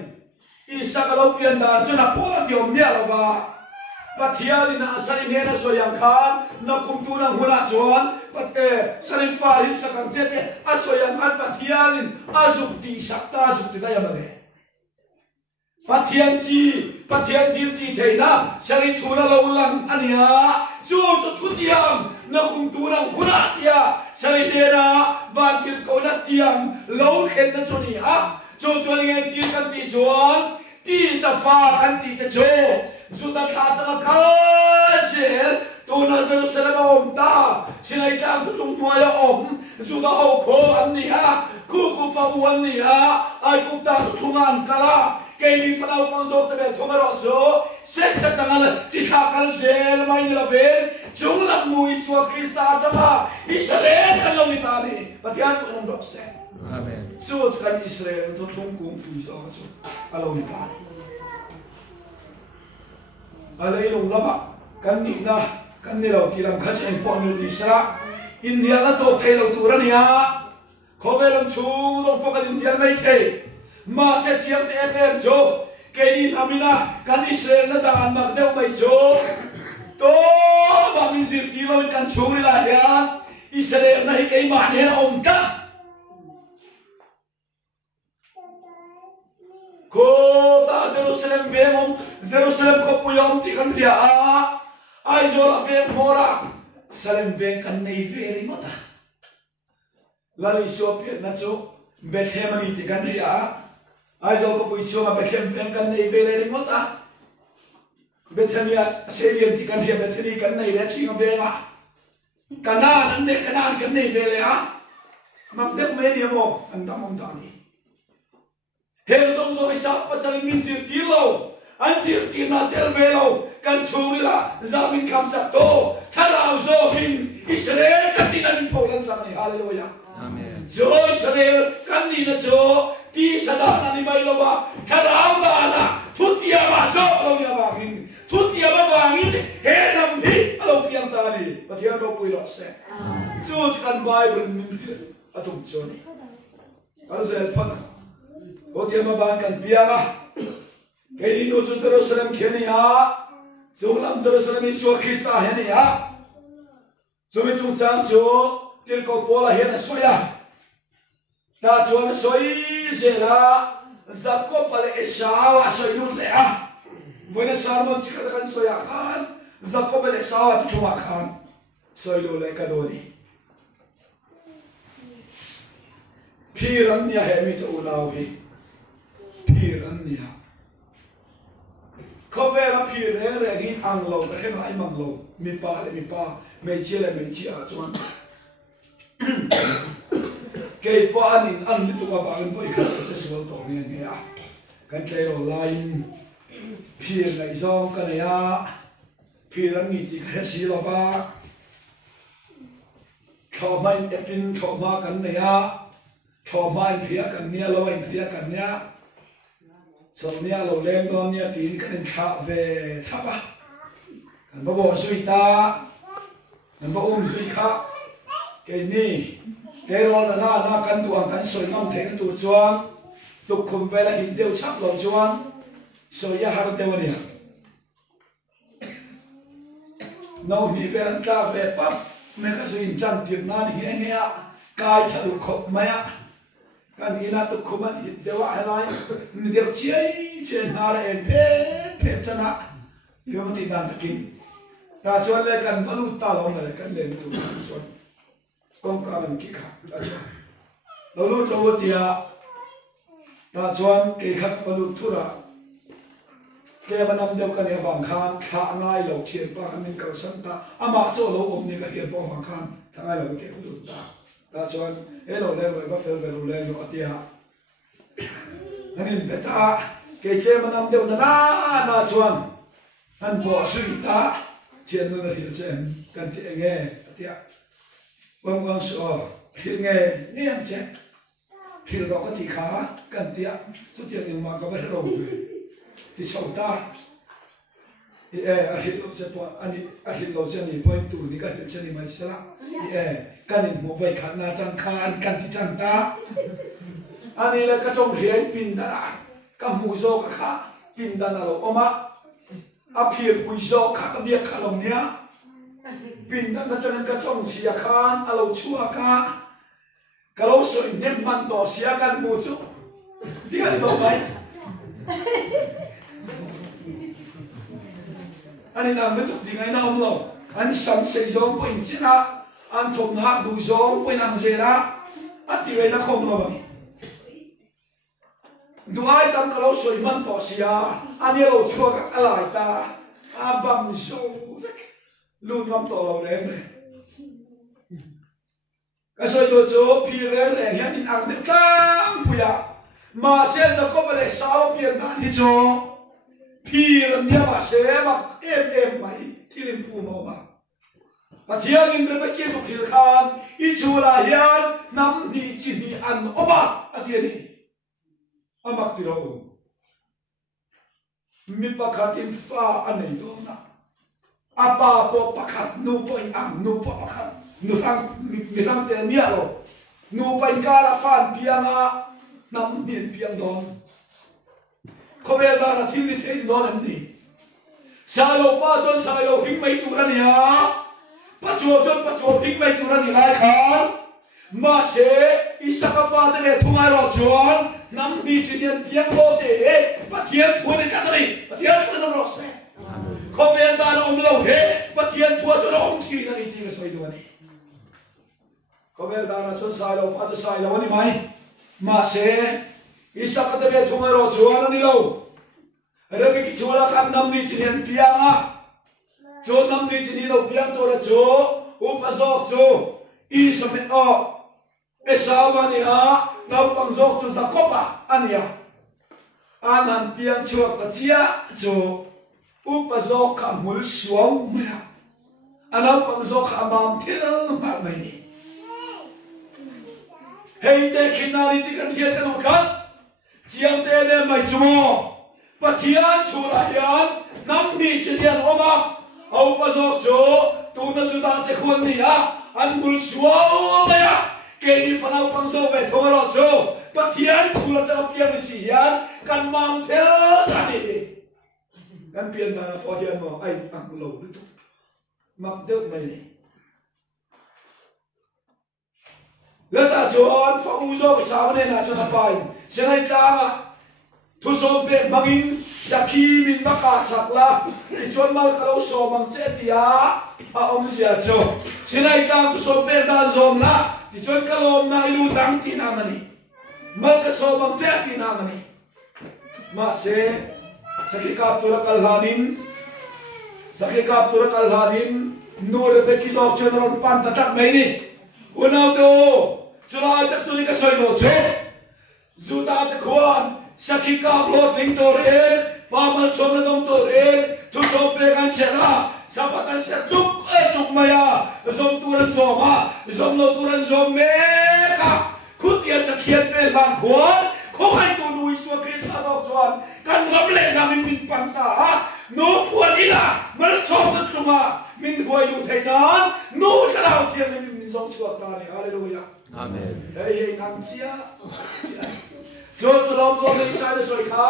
Isa kalau pian dar chun Apol ti om nia lo ba Pathiali na asari ne na soyang khan na kumtu na hula chuan pate sarin fahin sa kamjete asoyang khan pathialin azukti sakta azukti da yamale pathian ti ti theina sari chuna lo lang ania chu thutiam na kumtu na hula tia sari de na van kir ko na tiam lo khen na chuni a chu nge kir kan ti chuan ti sa fa kan ti te chu Sudah kata kasih, tuna Jerusalem om ta, sinai kam tutung muaya om, sudah hoko ania, kuku fahuan nia, ay kupta tutungan kala, kini fanau ponsok tebe tumerojo, seksa jangan cikakal sel main laber, jumlah muiswa Krista atama, Israel kalau mitani, bagian tu enam dosen. Amen. Sudah kan Israel tutung kumpu sama tu, kalau mitani. Alai long lama kan ni na kan ni lo kilam khach en pon ni sra India na to thai lo turan ya ko be lam chung long po kan India mai the ma se chiam te em jo ke ni namina kan Israel na dan mak deu mai jo to ba min sir ti lo kan chung la ya Israel na hi ke ma ne om ta Kota Jerusalem ko puyom ti kandria ay jola ve mora Salem ve kan nei veri mota lali sopia na cho Bethlehem ni ti kandria ay jol ko puisyo ma Bethlehem ve kan nei veri mota Bethlehem ya selien ti kandria Bethlehem kan nei re chi ve ma kanan ne kanan kan nei vele a magdem me ni mo andam dani Hel dong zo isa pacaling min sir tilo an sir tina tervelo kan churila zamin kam sakto tharau zo min Israel kan dinan polan samani haleluya amen zo Israel kan dina jo ti sada nani mai loba tharau dana thutia ma zo lo ya bangin thutia ba bangin he nam hi alo piam tani pathian do pui ro se zo kan bible min atum choni alzel phana Odia mabankan pianga kay dino sa Jerusalem kenya sulam Jerusalem Isu Krista henia sumitung chancho tilko pola hena soya ta chuan soi zela Jacob pale Esau soy lut le a buena sarmon chikatakan soya kan Jacob pale Esau tutuma kan soy lo le kadoni piran niya hemi to unawi Pir ania. Kau bela pir regin anglo, berhem ay manglo. Mipa, me chia, cuman. Kay po anin litu ka bangun po ikat sa suwal to niya. Kan kayo lain pir na isong kanaya. Pir ang ngiti kaya sila pa. Kau main epin kau makan niya. Kau main pia kan niya, lawain pia kan niya. Somnia lo lem don nia tin kan kha ve thapa kan bo sui ta kan bo sui kha ke ni ke ro na kan tuang kan soi ngam the tu chuan tu khum ve la hin deu chap lo chuan soi ya har te wania no ni ve an ta ve pap me ka sui chan tir na ni he ne a kai chalu khop maya kan ina tu kuman dewa helai ni deu chiai chen har en pe chana yomati dan takin ta chuan le kan balu ta lo le kan le tu chuan kong ka man ki kha ta chuan lo lo tia ta chuan ke khat balu thura ke banam deu kan ya wang khan kha ngai lo chien pa kan min kal san ta ama cho lo om ni ka hian po wang khan ta ngai lo ke tu ta ta chuan elo le ba fel belu le no atia hanin beta ke manam deu na chuan han bo sui ta chen no ri chen kan ti enge atia wang so hil nge niam che thì đó có thì khá cần tiện xuất hiện nhưng mà có bắt đầu về thì sau ta thì ahit lo sẽ po ahit lo sẽ ni point tu ni cái sẽ ni mai sẽ là thì cái này một vài khán na chẳng khan cần thì chẳng ta anh ấy là cái trong hiền pin đã cái mù do cái khá pin đã là oma áp hiền mù do khá cái việc khá lòng nhá pin đã cho nên cái trong xia khan alo chua khá kalau soi nem man to xia kan mù chút thì cái đó mấy anh ấy làm cái tục gì ngay nào không lo anh sống xây giống của anh chứ na anh thùng hạ đủ giống của anh gì đó anh thì vậy nó không lo bằng đủ ai tâm kalau soi man to xia anh ấy lâu chua các lại ta băm sâu luôn ngắm to lâu đấy này cái soi đồ chỗ phi rèn rèn hiện in ăn được căng bây giờ mà sẽ giờ có phải là sao biến thành đi chỗ phi làm nhà mà sẽ mà em mày thì làm phụ mẫu mà và thiên nhiên bên bên kia thuộc phi khan ít chỗ là hiện nắm đi chỉ đi ăn ốm thiên đi mặc thì đâu mi pakat in pha anh ấy đó na apa po pakat nu po in ang nu po pakat nu hang mi hang te mía lo nu po in kara fan pianga nắm điện piang don có vẻ là thiên lý thế đó làm gì sai lô pa chôn sai lô hình mấy tu ra nè pa chùa hình mấy tu ra nè lại khán mà sẽ isaka pha te về thung ai lo chôn nắm đi chỉ điện piang lô te pa thiên thua đi cả đấy pa thiên thua nó lo sẽ có vẻ là ông lâu hết pa thiên thua cho nó ông chỉ là đi tìm cái soi đồ này có vẻ là chôn sai lô pa chôn sai lô này mày mà sẽ isaka te về thung ai lo chôn nó đi lâu rồi cái chỗ là căn năm đi chỉ điện piang à chỗ năm đi chỉ đi đâu piang tôi là chỗ upazok chỗ isame o esawa ni ha nau pangzok tu zakopa ania anan piang chuak ta chia chu upazok ka mul suau maya anau pangzok amam thil ba mai ni hei te khinari ti kan hiat kan kan chiang te ne mai chumo pathian chura hian nam ni chilian oma upazok chu tu na suda te khon ni ha an mul suau maya cái đi phần nào bằng số về thua rồi chứ, bắt thiên thu là cho tiền gì hiền, cần mang theo cái gì, cần tiền là có tiền mà anh bằng lẩu được thôi, mặc được mày, lần ta chọn phong u do cái sao này là cho thằng bài, sẽ này ta thu số về bằng in, sẽ khi mình bắt cả sạc la, thì chọn mal kalau số bằng chết thì ông sẽ cho, sẽ này ta thu số về đàn zoom la. Di chọn kalom na ilutang tinamani, magkasomang siya tinamani. Mase sa kikaptura kalhanin, nure pe kisok chonron pan tatak maini. Unaw to, chulay tak chuli kasoy no che. Zuta te kuan sa kikaplo ting torin, pamal som na tong torin, tusope kan sera. Sapatan sertuk maya zom turan zoma zom lo turan zom meka kutia sakhiat pe ban khuan kho hai tu nui so krista dok chuan kan ramle na min panta no puanila mal som truma min hoi lu thainan no tarau thiang min zom chuak ta ni hallelujah amen hey nang chia zo lom ni sai de soi kha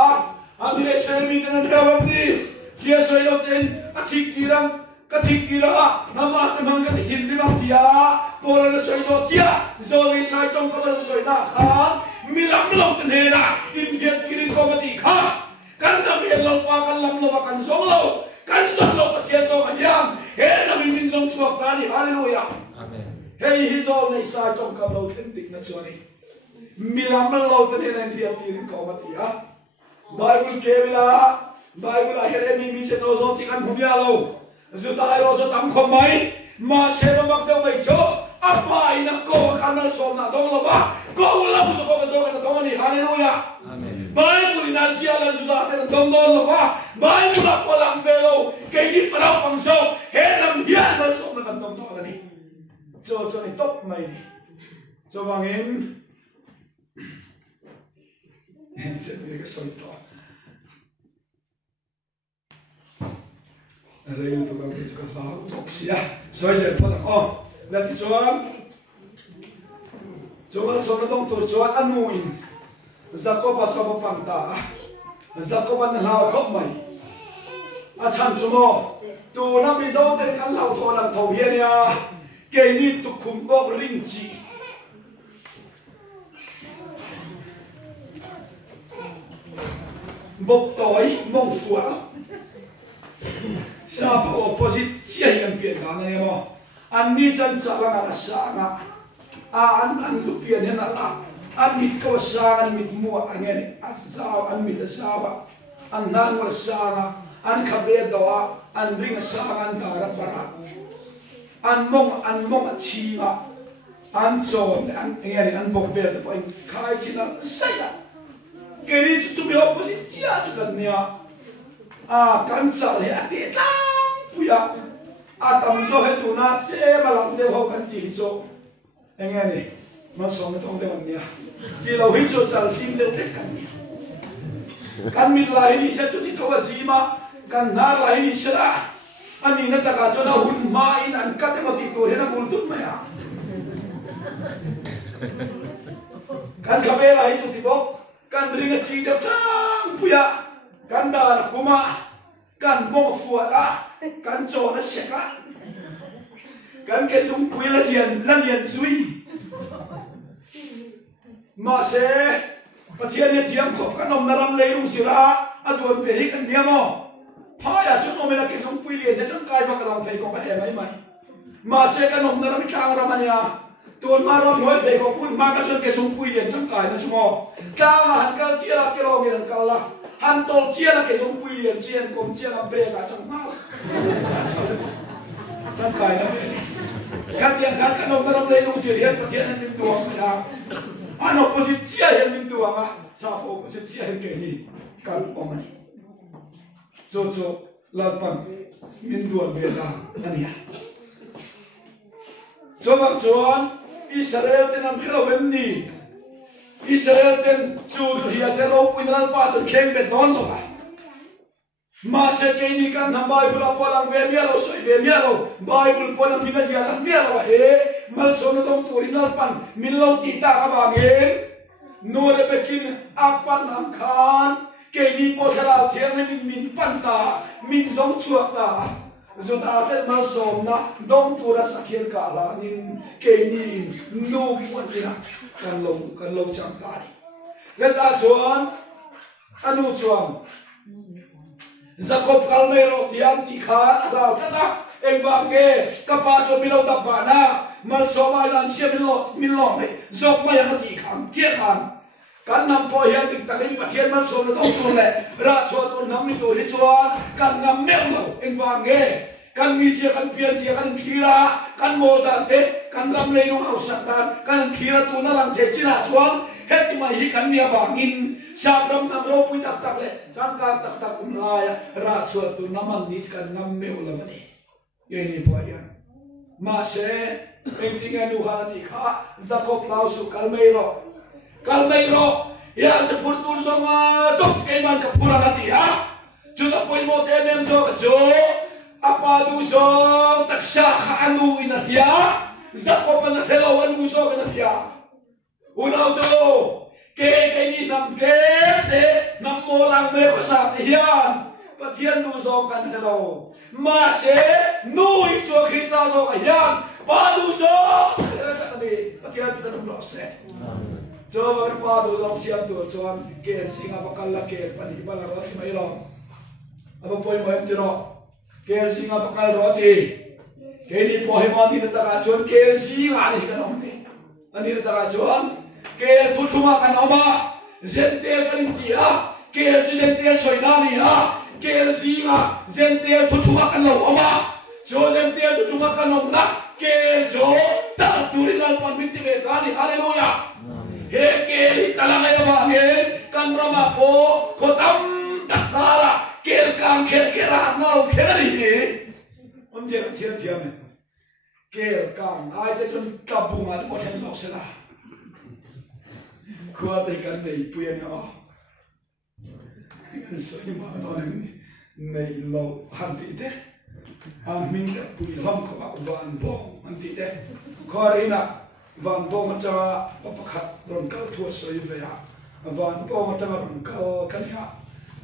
amile semi kan rawam ni chia soi lo ten athik tirang kathik tira nama temang kathik hindi bang dia tola na soi zo chia zo ni sai trong ka ba soi na kha milam lo ten he na in hiat kirin ko mati kha kan na mi lo pa kan lam lo kan zo lo pa thian zo kan yang he na min zong chuak ta ni hallelujah amen hey hi zo ni sai trong ka lo ten tik na chuani milam lo ten he na hiat kirin ko mati ha bible kevila bible ahere mi se to zo tik an humya lo Zuta ay rozo tam komay, ma seba magdaw may jo, apa ina ko kanal som na dong loba, ko ulam zo ko bazo na dong ni hallelujah. Amen. Bay muli na siya lan zuta na dong dong loba, bay mula ko lang belo, kay di faraw pang so, henam hiyan na som na dong dong ni. So ni top may ni. So bangin Em sẽ bị cái soi to. Ở đây tụi con bị cái lão tóc xia, soi dệt phát âm. Là thì chuan số đông tuổi chuan anuin, Jacob bắt cho bằng ta, Jacob ăn hào khóc mày, chăn chú mò, tụ nó bị dâu đến căn lão thô làm thầu hiền ya, cái ní tụ khum bọc ring chi. Bốc tối mong phua sa pa opposite siya yang pian na niya mo an mi chan sa nga sa nga an lupian hen ala an mit ko sa an mit mo angen as sa an mit sa ba an nan war sa nga an khabe dawa an ring sa an dara para an mong chi nga an chon an ngen an bok ber da point khai china sai la keri chu me opposite chia chu kan nia kan sa le ati tlang puya tam zo he tu na che balang de ho kan ti cho enge ni ma so me tong de man nia ti lo hi cho chal sim de te kan nia kan mi la hi ni se chu ti thawa si ma kan nar la hi ni se da ani na ta ka cho na hun ma in an ka te ma ti to he na bul tut ma ya kan khabe la hi chu ti bok kan ringa chi de tlang puya kan dar kuma kan bong fuat la kan cho na seka kan ke sung pui la jian lan yan sui ma se pathian ne thiam khop kan om naram lei ru sira adon pe hi kan diamo pha ya chun om la ke sung pui le de chang kai ba ka lang thei ko ba he mai mai ma se kan om naram thang ramania tuan ma ro hoi pe ko pun ma ka chun ke sung pui le chang kai na chumo ta ma han kal chia la ke ro mi ran kal la han tol chia la ke sung pui le chien kom chia la bre ka chang ma chang kai na kan yang kan om naram le ru sira hian pathian an din tuam ya an opposite chia hian din tuam a sa opposite chia hian ke ni kan om ani so lalpan min duan be la ania so bang chuan Israel ten am khelo wen ni Israel ten chu hiya se ro pui nal pa to khem be don lo ba ma se ke ni kan nam Bible apo lang ve mia lo soi ve mia lo Bible po nam pinga sia lang mia lo he mal so no dong tu rinal pan min lo ti ta ka ba ngen no re bekin apan nam khan ke ni po thara thiang ne min pan ta min zong chuak ta zut a tet mal som na dong tu ra sakhian ka la nin ke ni nu puan ina kan lo chang ta ni le ta chuan anu chuan Jacob kalmero tiang ti khan ala kata eng ba nge kapa cho bilo ta pa na mal so mai lan sia bilo me zok mai ang ti kham che khan kan nam po hian tik takin pathian man so no tu le ra cho tu nam ni to ri chuan kan ngam me lo eng ba nge kan mi sia kan pian sia kan khira kan mo da te kan ram le no hau sak dan kan khira tu na lang the china chuan hết mà hi kan nia ba ngin sa ram tham ro pui tak tak le sang ka tak tak la ya ra chu tu naman ni kan ngam me ula mani ye ni po ya ma se eng tinga nu ha ti kha Jacob lau su kalmeiro ya je pur tur so ma sok ke man ka pura na ti ha chu ta poi mo te mem so ka chu apa du so tak sha kha anu ina ya Jacob na hello anu so ka na ya unau tu ke ni nam ke te nam mo lang me ko sa hian pathian nu zo kan hello ma se nu i so Krista zo ka hian pa du zo ka ni pathian tu nam lo se zo ber pa du zo siam tu chuan ke singa bakal la ke pani bala ro si mai lo aba poi mo em ti ro ke singa bakal ro ti ke ni po he ma ti ta ka chuan ke singa ni ka nom ti ani ta ka chuan ke thutuma kan oma zente kan tia ke zente soinani ha ke zinga zente thutuma kan lo oma so zente thutuma kan om na ke jo ta turinal pamiti be tani haleluya he ke talanga ya ba kan rama po khotam takara ke kan kera na lo kheri onje chia thiam ke kan ai te chun kabunga mo then lo sela khua tay kan nei puya ni ma so you ma no nei lo han ti te min te pui lam ko ba van bo man ti te korina van bo ma cha pakhat ron kal thua so yu ve ya van bo ma cha ron kal kan ya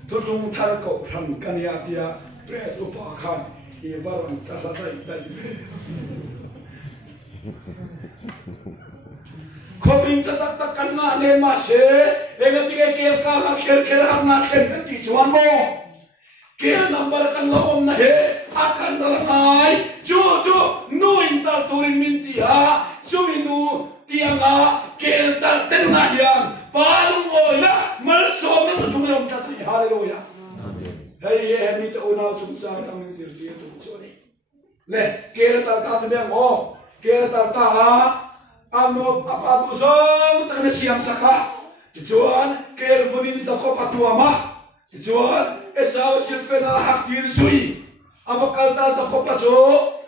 tu tung thar ko ran kan ya tia pre lu pa khan e baron ta la dai dai Kobin tak tak kan na ne ma se ega tige ke ka la kher kher har na kher ka ti chuan mo ke number kan lo om na he akan dal ngai chu nu in tal turin min ti ha chu nu tianga ke tal ten na hiang palung oi na mal so na tu yom ta ti hallelujah hey ye mi to na chung cha ta min sir ti tu chu ni le ke tal ta te mo ke tal ta ano apatu song takna siam saka chuan kelvunin sa ko patuama chuan esau silfena hakir sui avakalta sa ko pacho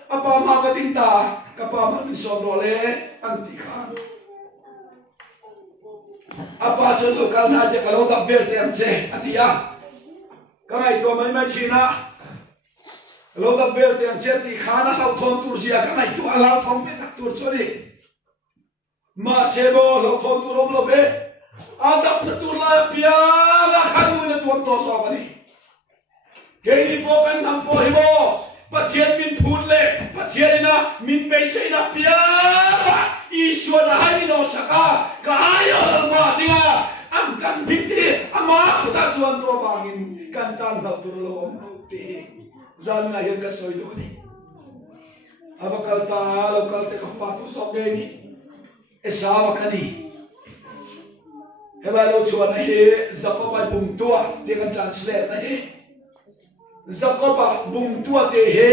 apa ma katinta kapama ni somrole antika apa cho lokal na de kalo da berte amse atia kamai to mai china lo da berte amse ti khana hau thon tursia kamai to ala thong pe tak tur chori ma sebo lo thon tu rom lo ve adap na tur la pia la khanu na tu to so bani ke ni po kan nam po hibo pathian min phun le pathian na min pe sei na pia ishwar na hai no saka ka ayo ma dinga am kan binti ama khuda chuan to bangin kan tan na tur lo mo ti zan na yen ka soi do ni abakal ta lokal te ka pa tu so ge ni Esau kani hello chuan he zakoba bung tua dia kan translate na he zakoba bung tua te he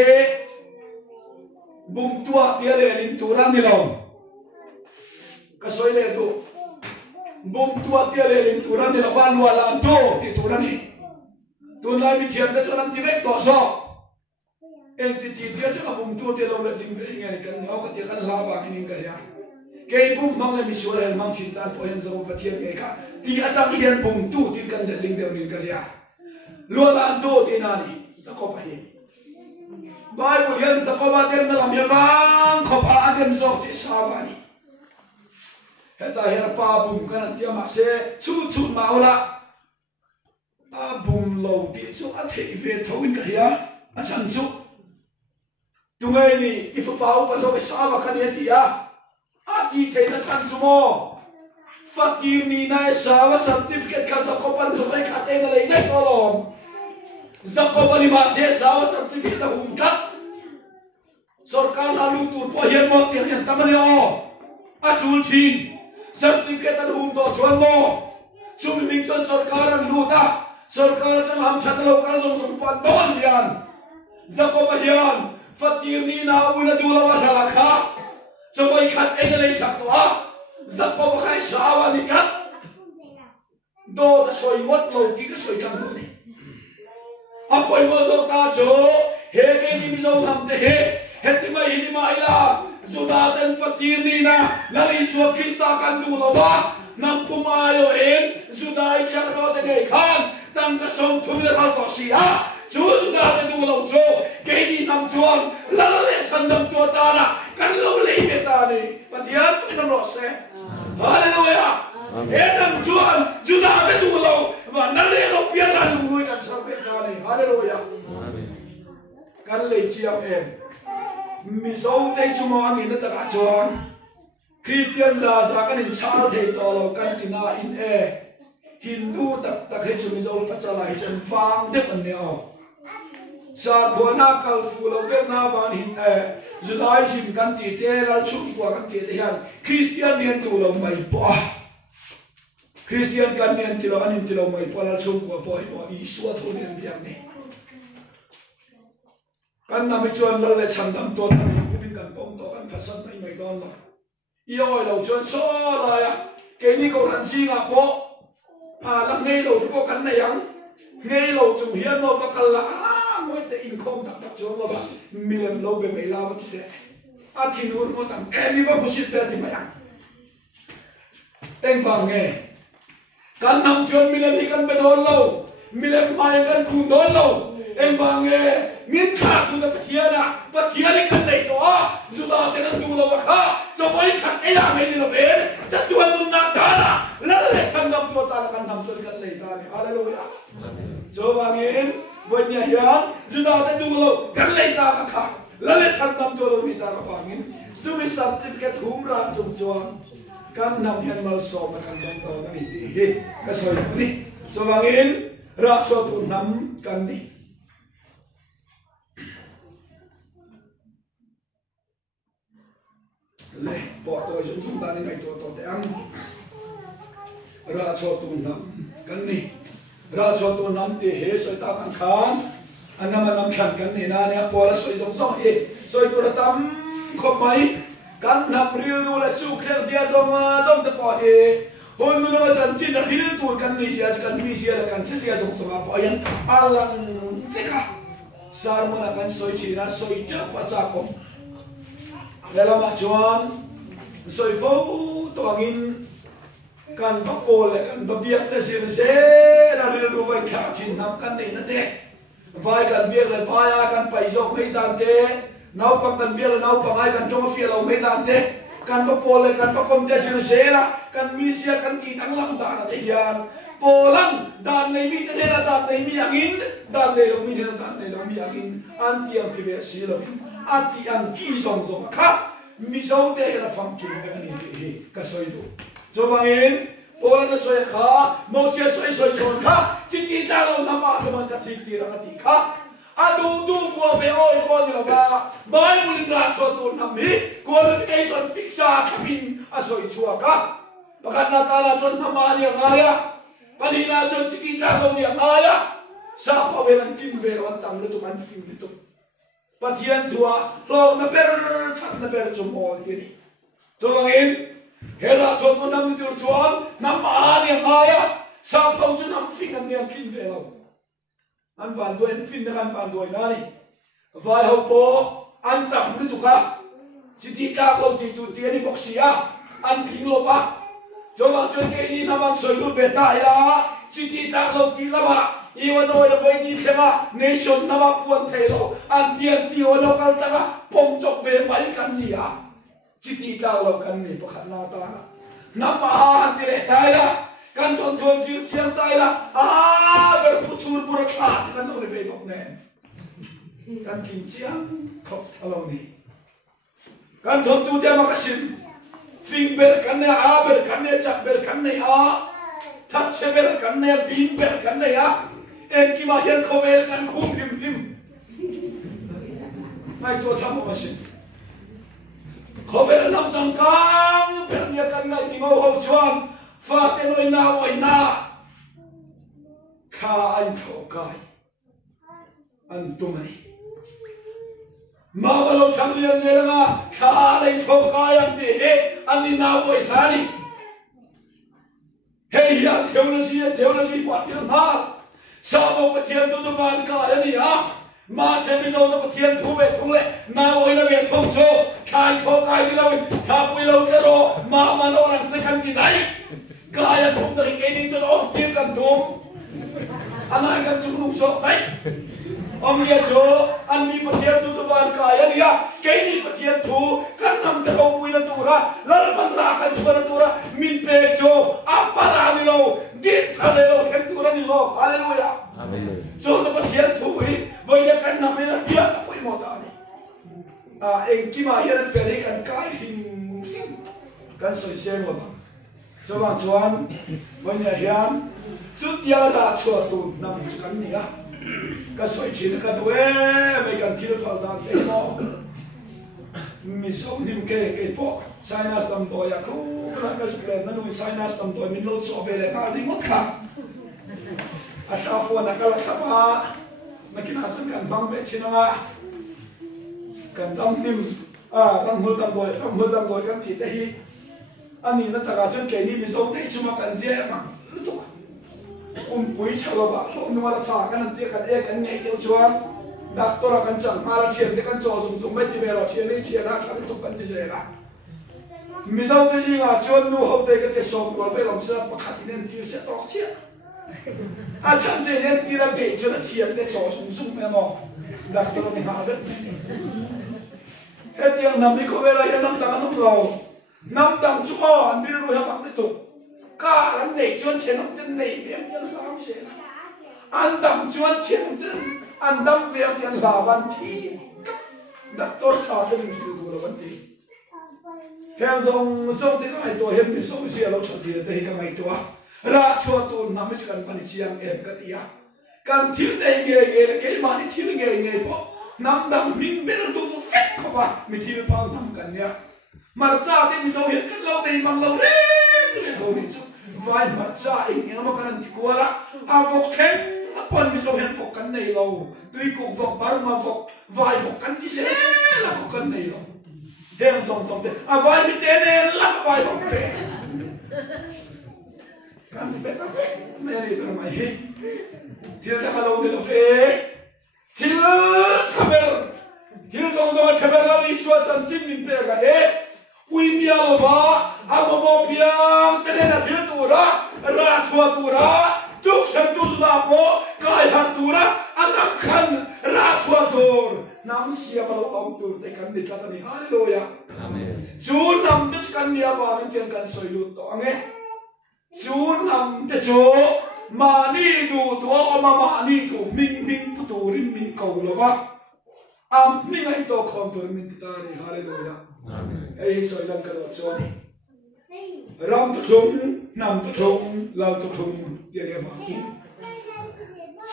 bung tua dia le nin turan ni law kasoi le tu bung tua dia le nin turan ni law lu ala do ti turan ni tu na mi thiam te chuan direct to so entity dia cha bung tua te law le ding be ngai kan no ka ti kan la ba kin ga ya kay bung mang na misura el mang cintaan po yan sa kupatiyan kay ka ti atang yan bung tu ti kan daling daw ni karya lola do ti nani sa kopahin Bible yan sa kopahin na lam yavang kopa adem zok ti sabani heta hera pa bung kan ti amase chu maula a bung lo ti chu a thei ve thawin karya a chan chu tungay ni ifapaw pa so isama kanya ti ya Ati kay na chan sumo fakir ni na sawa certificate ka sa kopan so kay katay na lay kolom sa kopan ni mase sawa certificate na humkat sorkan halutur po yan mo tiyan taman yo atul chin certificate na humto chuan mo sumiming chuan sorkaran luta sorkaran chang hamchat na lokal sumpan doon yan sa kopan yan fakir ni na una dulawa halakha so boy kat ay nalay sakwa zakpo bakay sawa ni kat do na soy wat lo ki ka soy kan do ni apoy mo so ta cho he ke ni mizo nam te he heti mai ni mai la zudatan fakir ni na nali so krista kan du lo ba nam pumayo en zudai sakro te nei khan tang ka som thum le hal to sia chú sudah ada dua lau jo, kini nam juang, lalu chan nam tua tanah, kan lau lei beta ni, patian fina rose, haleluya, nam juang sudah ada dua lau, mana lei lau piala lului kan sampai kali, haleluya, kan lei ciam misau lei cuma angin itu tak juang, Christian zaza kan incar thei tolo kan tina in Hindu tak hei cuma misau pacalai jan fang dep aneo. Sa khona kal fulo de na ban hin Judaism kan ti te la chung kwa kan ti te yan Christian nian tu lo mai po Christian kan nian ti lo anin ti lo mai po la chung kwa po i suat ho nian biang ni kan na mi chuan lo le cham dam to ta mi bin kan pom to kan phasan mai don lo i oi lo chuan so la ya ke ni ko ran si nga po la nei lo ko kan na yang nei lo chung hian lo ka kal la moi te income tak tak chong lo ba million lo be mai la ba te a thin ur mo tam emi ba busit te ti mayang eng wang nge kan nam chon million hi kan be don lo milem mai kan tu non lo em bang e min kha tu na pathiana kan nei to juda te na tu lo kha cho mai khat e ya me ni lo be cha tu an na ta na la le cham nam to ta kan nam so kan nei ta ni hallelujah cho bang in bon ya hian juda te tu lo kan nei ta kha la le cham nam to lo mi ta ka bang in chu mi certificate hum ra chung chuan kan nam hian mal so ma kan dam to na ni ti hi ka soi ni cho bang in ra cho tu nam kan ni le bỏ tôi chúng ta đi ngày tôi để ăn ra cho tôi nắm cái này ra cho tôi nắm thì hết soi ta ăn khán anh nắm khăn cái này na nè bỏ là soi giống giống hết soi tôi đã tắm không mấy cái nắm riêu luôn là chịu khen gì giống giống tập bỏ hết hôm nay nó chân chín là riêu tôi cái này gì cái này gì là cái gì giống giống bỏ yên alang thế cả sao mà là cái soi chỉ là soi trước và cha không dalam acuan soi fo tuangin kan bakol kan babiak na sirse na rin vai kha chin nam kan nei na te vai kan biak le vai kan pai jok mai dan te nau pang kan biak le nau pang ai kan chong fia lo mai dan te kan bakol kan bakom te sirse la kan misia kan ti tang lam da na te hian polang dan nei mi te na dan nei mi angin dan nei lo mi te na dan nei lo mi angin antiam ki ve si lo ati ang ki song song kha mi so te la fam ki ga ni hi ka soi do so bangin pola na soi kha mo sia soi chon kha chi ti ta lo na ma ka man ka ti ti ra ti kha adu du fu be oi ko ni lo ba bai mu ni ra so tu na mi qualification fixa kapin a soi chua ka bakat na ta na chon na ma ni nga ya pani na chon chi ti ta lo ni nga ya sa pa we lan kin ve wan tam le tu man fim le tu Pathian tua lo na ber chat na ber chumol kini so angin hera chot mo nam tur chuan nam ani ngaya sa phau chu nam fin nam niam kin ve lo an van doin fin na kan van doin nani vai ho po an tam lu tu ka chi ti ka lo ti tu ti ni boxia an king lo va cho ma chon ke ni na man soi lu be ta ya chi ti ta lo ti la ba iwan oi la voi ni khema nation na ma puan thelo an tian ti o local ta ga pom chok ve mai kan ni a chi ti ka lo kan ni pakhat na ta na ma han ti le ta ya kan thon thon sir chiang ta la ber pu chur pura kha kan no le ve bok ne kan kin chiang khop alo ni kan thon tu dia ma ka sim finger kan ne a ber kan ne chak ber kan ne a touch ber kan ne bin ber kan ne a em ki ma hian khovel kan khum rim mai to tham ma sin khovel nam chang kang per nya kan ngai ni ngo ho chuan fa te noi na kha an kho kai an tumani ma ba lo chang lian je la kha lai kho kai an te he an ni na oi na ni he ya theology what you know sao một thiên tu tu ban cả đấy nhỉ mà xem bây giờ nó thiên thu về thu lệ nào ôi nó về thông số khai thô cái đi đâu thà bây lâu cái đó mà nó làm sẽ cần gì đấy cái là cũng được cái đi cho nó tiền cần tốn anh ai cần chung lục số đấy ông nghe cho anh đi một thiên tu tu ban cả đấy nhỉ cái đi một thiên thu cần nằm cái đâu bây giờ tu ra lỡ bằng ra cần chua tu ra min pe cho apa ra đi đâu đi thằng này đâu khen tu ra đi rồi hallelujah so nó một thiên thu ấy bây giờ cần nằm bên kia nó phải một đàn anh kia mà hiện tại đây cần cái hình cần soi xem một đàn cho bạn chuan bây giờ hiện chút giờ đã chua tu nằm cần gì á cái soi chỉ là cái đuôi mấy cần thiếu thằng đàn cái mỏ mình sống niệm cái bộ sinus tâm đôi à cũng là cái chuyện nó nuôi sinus tâm đôi mình lâu cho về lại mà đi mất cả à sao phun là cái là sao mà cái nào cũng cần băng vệ sinh à cần đâm tim đâm hư tâm đôi cái gì đấy anh nhìn nó thật chân cái này mình sống thấy chúng mà cần gì mà bụi chalo ba hôm nay là thà cái này cái cái này tiêu chuan doctor akan chẳng mà là chuyện thì kan cho dùng mấy cái bèo chuyện này chuyện là cái tục kan thì dễ là mi sau cái gì mà chuan nu hậu đây cái số của cái lòng sẽ bắt nên tiêu sẽ tóc chết Acham je nen tira be chona chian te cho sung sung me mo dak to mi ha det het yang nam ni ko vela ya nam ta nam lo nam dam chu ko an bi ru ha pak te tu ka ran nei chon chen nam ten nei vem ten lam se na an dam chuan chen ten an dam vem ten la ban thi dak to tha te mi su du lo ban ti hem song te ai to hem mi so mi se lo chho ji te ka mai to ra chua tu nam chi kan pani chiang em ka tia kan thil nei ge ke mani thil ge po nam dam min bel tu fet ko ba mi thil pa nam kan ya mar cha te mi so het kan lo nei mang lo re ko ni chu vai mar cha ing ma kan ti ko la a vok khen apon mi so het ko kan nei lo tui ko vok bar ma vok vai vok kan ti se la ko kan nei lo hem song te a vai mi te ne la vai vok pe kan beta fe meri ber mai he thil ta kalau ni lo fe thil song thaber la ni swa chan chin min pe ga he ui mia lo ba amo piang te na bil tu ra chua tu ra tuk sem tu na po kai hat tu ra anam khan ra chua tur nam sia ba lo om tu te kan ni ta ni hallelujah amen chu nam te kan ni ba min ten kan soi lu to ange chú nằm để chỗ mà đi đủ đó mà đi đủ mình phụ tu rin mình cầu lo ba mình ai to không tu mình ta ni hallelujah amen ấy soi lần cái đó cho ni ram tu thung nam tu thung lao tu thung dia dia bangin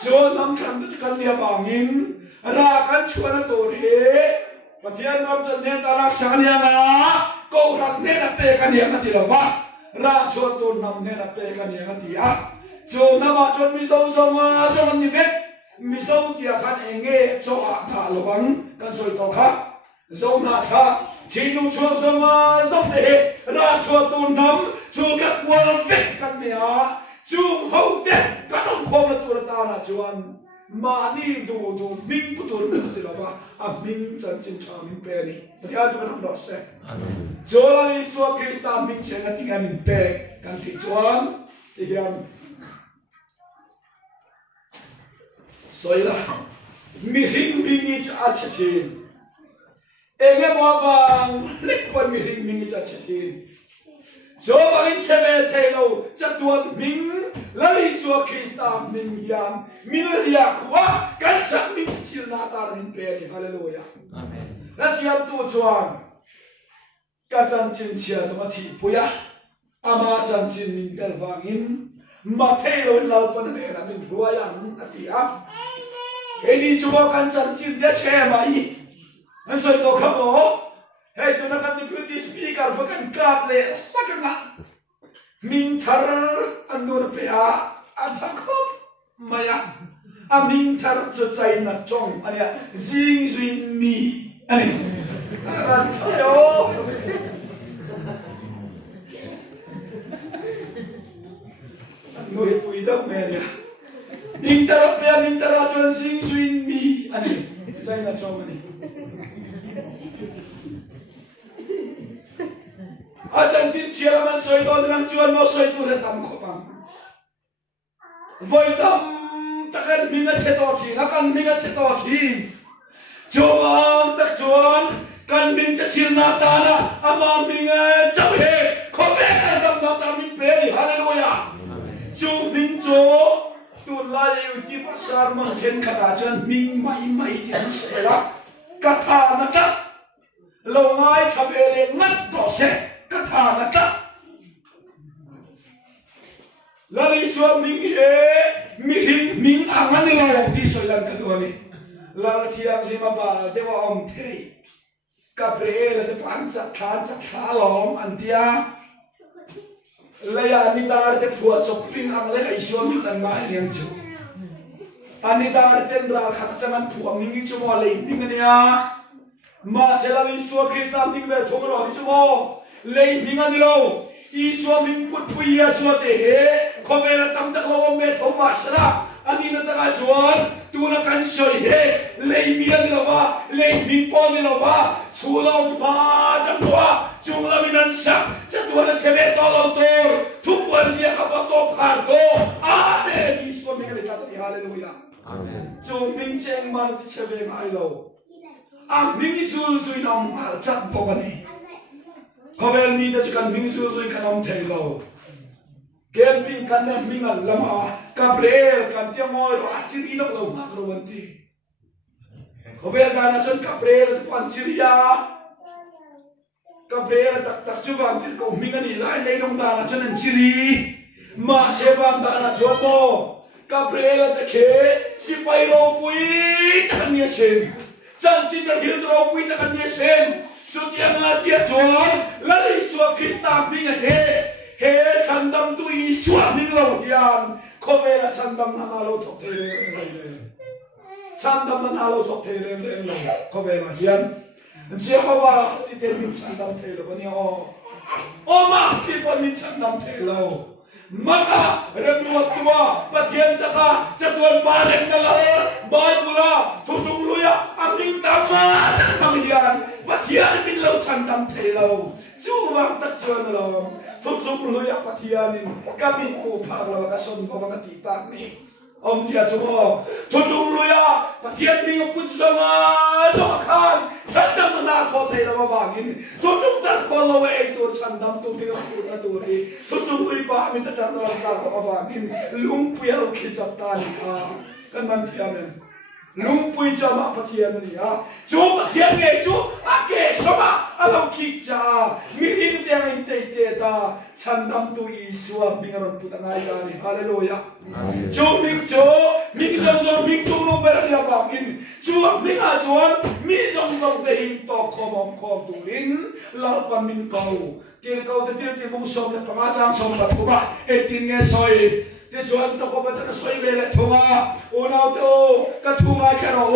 so nam kan tu kan dia bangin ra kan chuan tu he patian nam chan ne ta lak sa nia na ko rat ne na pe kan dia ngati lo ba ra chua tu nam ne na pe kan yang ati a so nama chon mi so ma so ni vet mi so tia khan enge cho a tha lo bang kan soi to kha zo na kha chinu chua so ma so de ra chua tu nam chu kat kwal vet kan ne a chu ho de kan on khom la tu ta na chuan ma ni du ming pu tu me ti la ba a ming chan chin cha min pe ni ti a tu nam do se Jola ni so Krista min chen ati nga min pe kan ti chuan ti hian soila mi hing ni cha cha chin enge mo bang lek pon mi hing ni cha cha chin jo bang che me the lo cha tuan ming lai so Krista min hian min lia kwa kan sa min chi na ta min pe ni hallelujah amen la siam tu chuan ka chan chin chia sama thi puya ama chan chin min bel wangin ma thei lo lau pan ne na min ruwa yang ati a he ni chuwa kan chan chin dia che mai an soi to kha bo he tu na kan deputy speaker ba kan kap le ba kan ga min thar an nur pe a cha khop maya a min thar chu chai na chong ania jing zwin mi ani 안 차요. 너희 보이다 말이야. 민따라 빼야 민따라 전생 수인미 아니 사이나 좀아니. 아장진 지라만 소이도랑 주원 뭐 소이도를 담고 방. voidam takan minga chetochi nakan minga chetochi joang tak chuan kan min cha silna tana ama minga chauhe khobe dam na ta min pe ni hallelujah chu min cho tu lai yu ti pasar mang chen khata chan min mai tian sela katha na ka lo ngai khabele ngat do se katha na ka lali suam ming he ming angani lo ti soilan ka duani la thiam lima ba dewa om thei Gabriel de pancha kha lom antia laya ni dar te phua chopin ang le kai suam kan ngai liang chu ani dar ten ra khat ta man phua ming chu mo le ming ania ma se la li suam kristan ding be thong ro chu mo le ming ani lo i suam ming put puya suate he khobera tam tak lo me thoma sra anh đi nó ta chuan tu nó căn soi he lấy miếng nó va lấy miếng pon nó va chú lòng ba đâm qua chung là mình ăn sắc chắc tu nó chế bé to lâu tor thúc quan gì các bạn to khát to amen Isu mình cái này hallelujah chung mình chen mà nó chế bé ngay lâu mình Isu suy nằm mà chắc bao cái này có vẻ mình đã chọn mình Isu suy cái nằm thấy lâu camping kan na mingal lama Gabriel kan tiang moi ro achiri nok lo makro wanti ko be gana chon Gabriel pan chiria Gabriel tak chu van tir ko mingani lai nei dong da na chon an chiri ma se ban da na cho mo Gabriel ta khe si pai ro pui ta ni sen chan chin na hil ro pui ta ni sen chu tiang a chia chuan lai su Krista bing he he chandam tu Isua ning lo hian ko ve la chandam na lo thok the le chandam na lo thok the le lo ko ve la hian Jehovah ti te min chandam the lo ni o ma ti pon min chandam the lo maka remuat tua pathian chaka chatuan pareng na la bai pula thutung luya aming tama tam hian pathian min lo chandam the lo chu wang tak chuan lo thutung luya pathian in kamin ku phang lo ka son ko ka ti tak ni om sia chu mo thutung luya pathian min pu changa do khan chandam na tho the lo ba ngin thutung tar ko lo e tur chandam tu mi ku na tu ri thutung lui pa mi ta tar lo ka ko ba ngin lung pu ya ki chap ta ni ka kan man thiam em lung pui chama pathian ni ha chu pathian nge chu ake soma alo ki cha mi ri te ang te te ta chandam tu Isua bingaron puta ngai ka ni hallelujah chu mi jong mi chu no ber dia ba kin chu mi nga chuan mi jong te hi to ko bom ko tu rin la pa min ko kir ko te ti bung som le pa chang som ba ko ba e tin nge soi dia jual kita kau baca soi lele thunga unau tu kathunga karo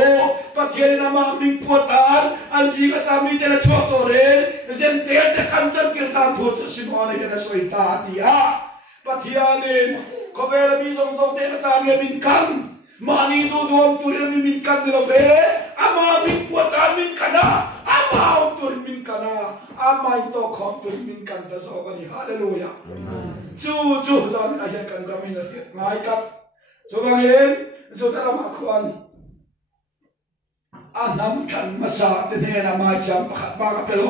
pathian nama ming puatan anji kata mi tele chotore zen te te kancan kirtan thu simone yana soi ta dia pathianin kau bela mi zong te kata mi min kan mani tu duam turin min kan lo be ama ming puatan min kana ama tur min kana ama itu kau tur min kan ta so kani hallelujah chu zan a hian kan ramin a ngai kat chu bangin chu tara ma khuan a nam kan masa te ne na mai cham pakhat ba ka pelo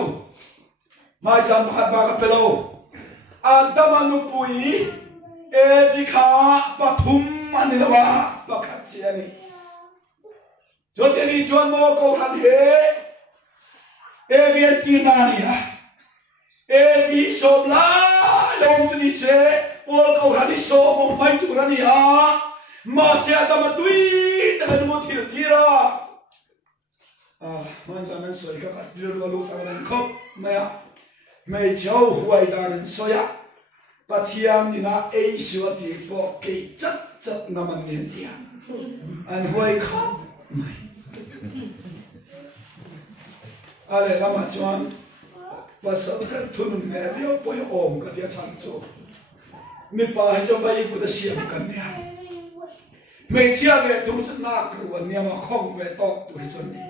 mai cham pakhat ba ka pelo a damanu pui e dikha pathum anilawa pakhat chi ani chu te ni chuan mo ko han he e vien ti na ni a e vi sobla long tu ni se pol kau hani so mong mai tu rani ha ma se adama tui ta mo thil thira man zaman soi ka kat bil lu ta ran khop maya mai chau huai dan soya pathiam ni na e siwa ti po ke chat ngaman nen dia an huai khop mai ale lama chuan pasal kan thunun ne vio poi om ka dia chan chu mi pa hai cho vai ku da siam kan ne me chia ge tu chu na kru an ne ma khong ve tok tu ri chon ni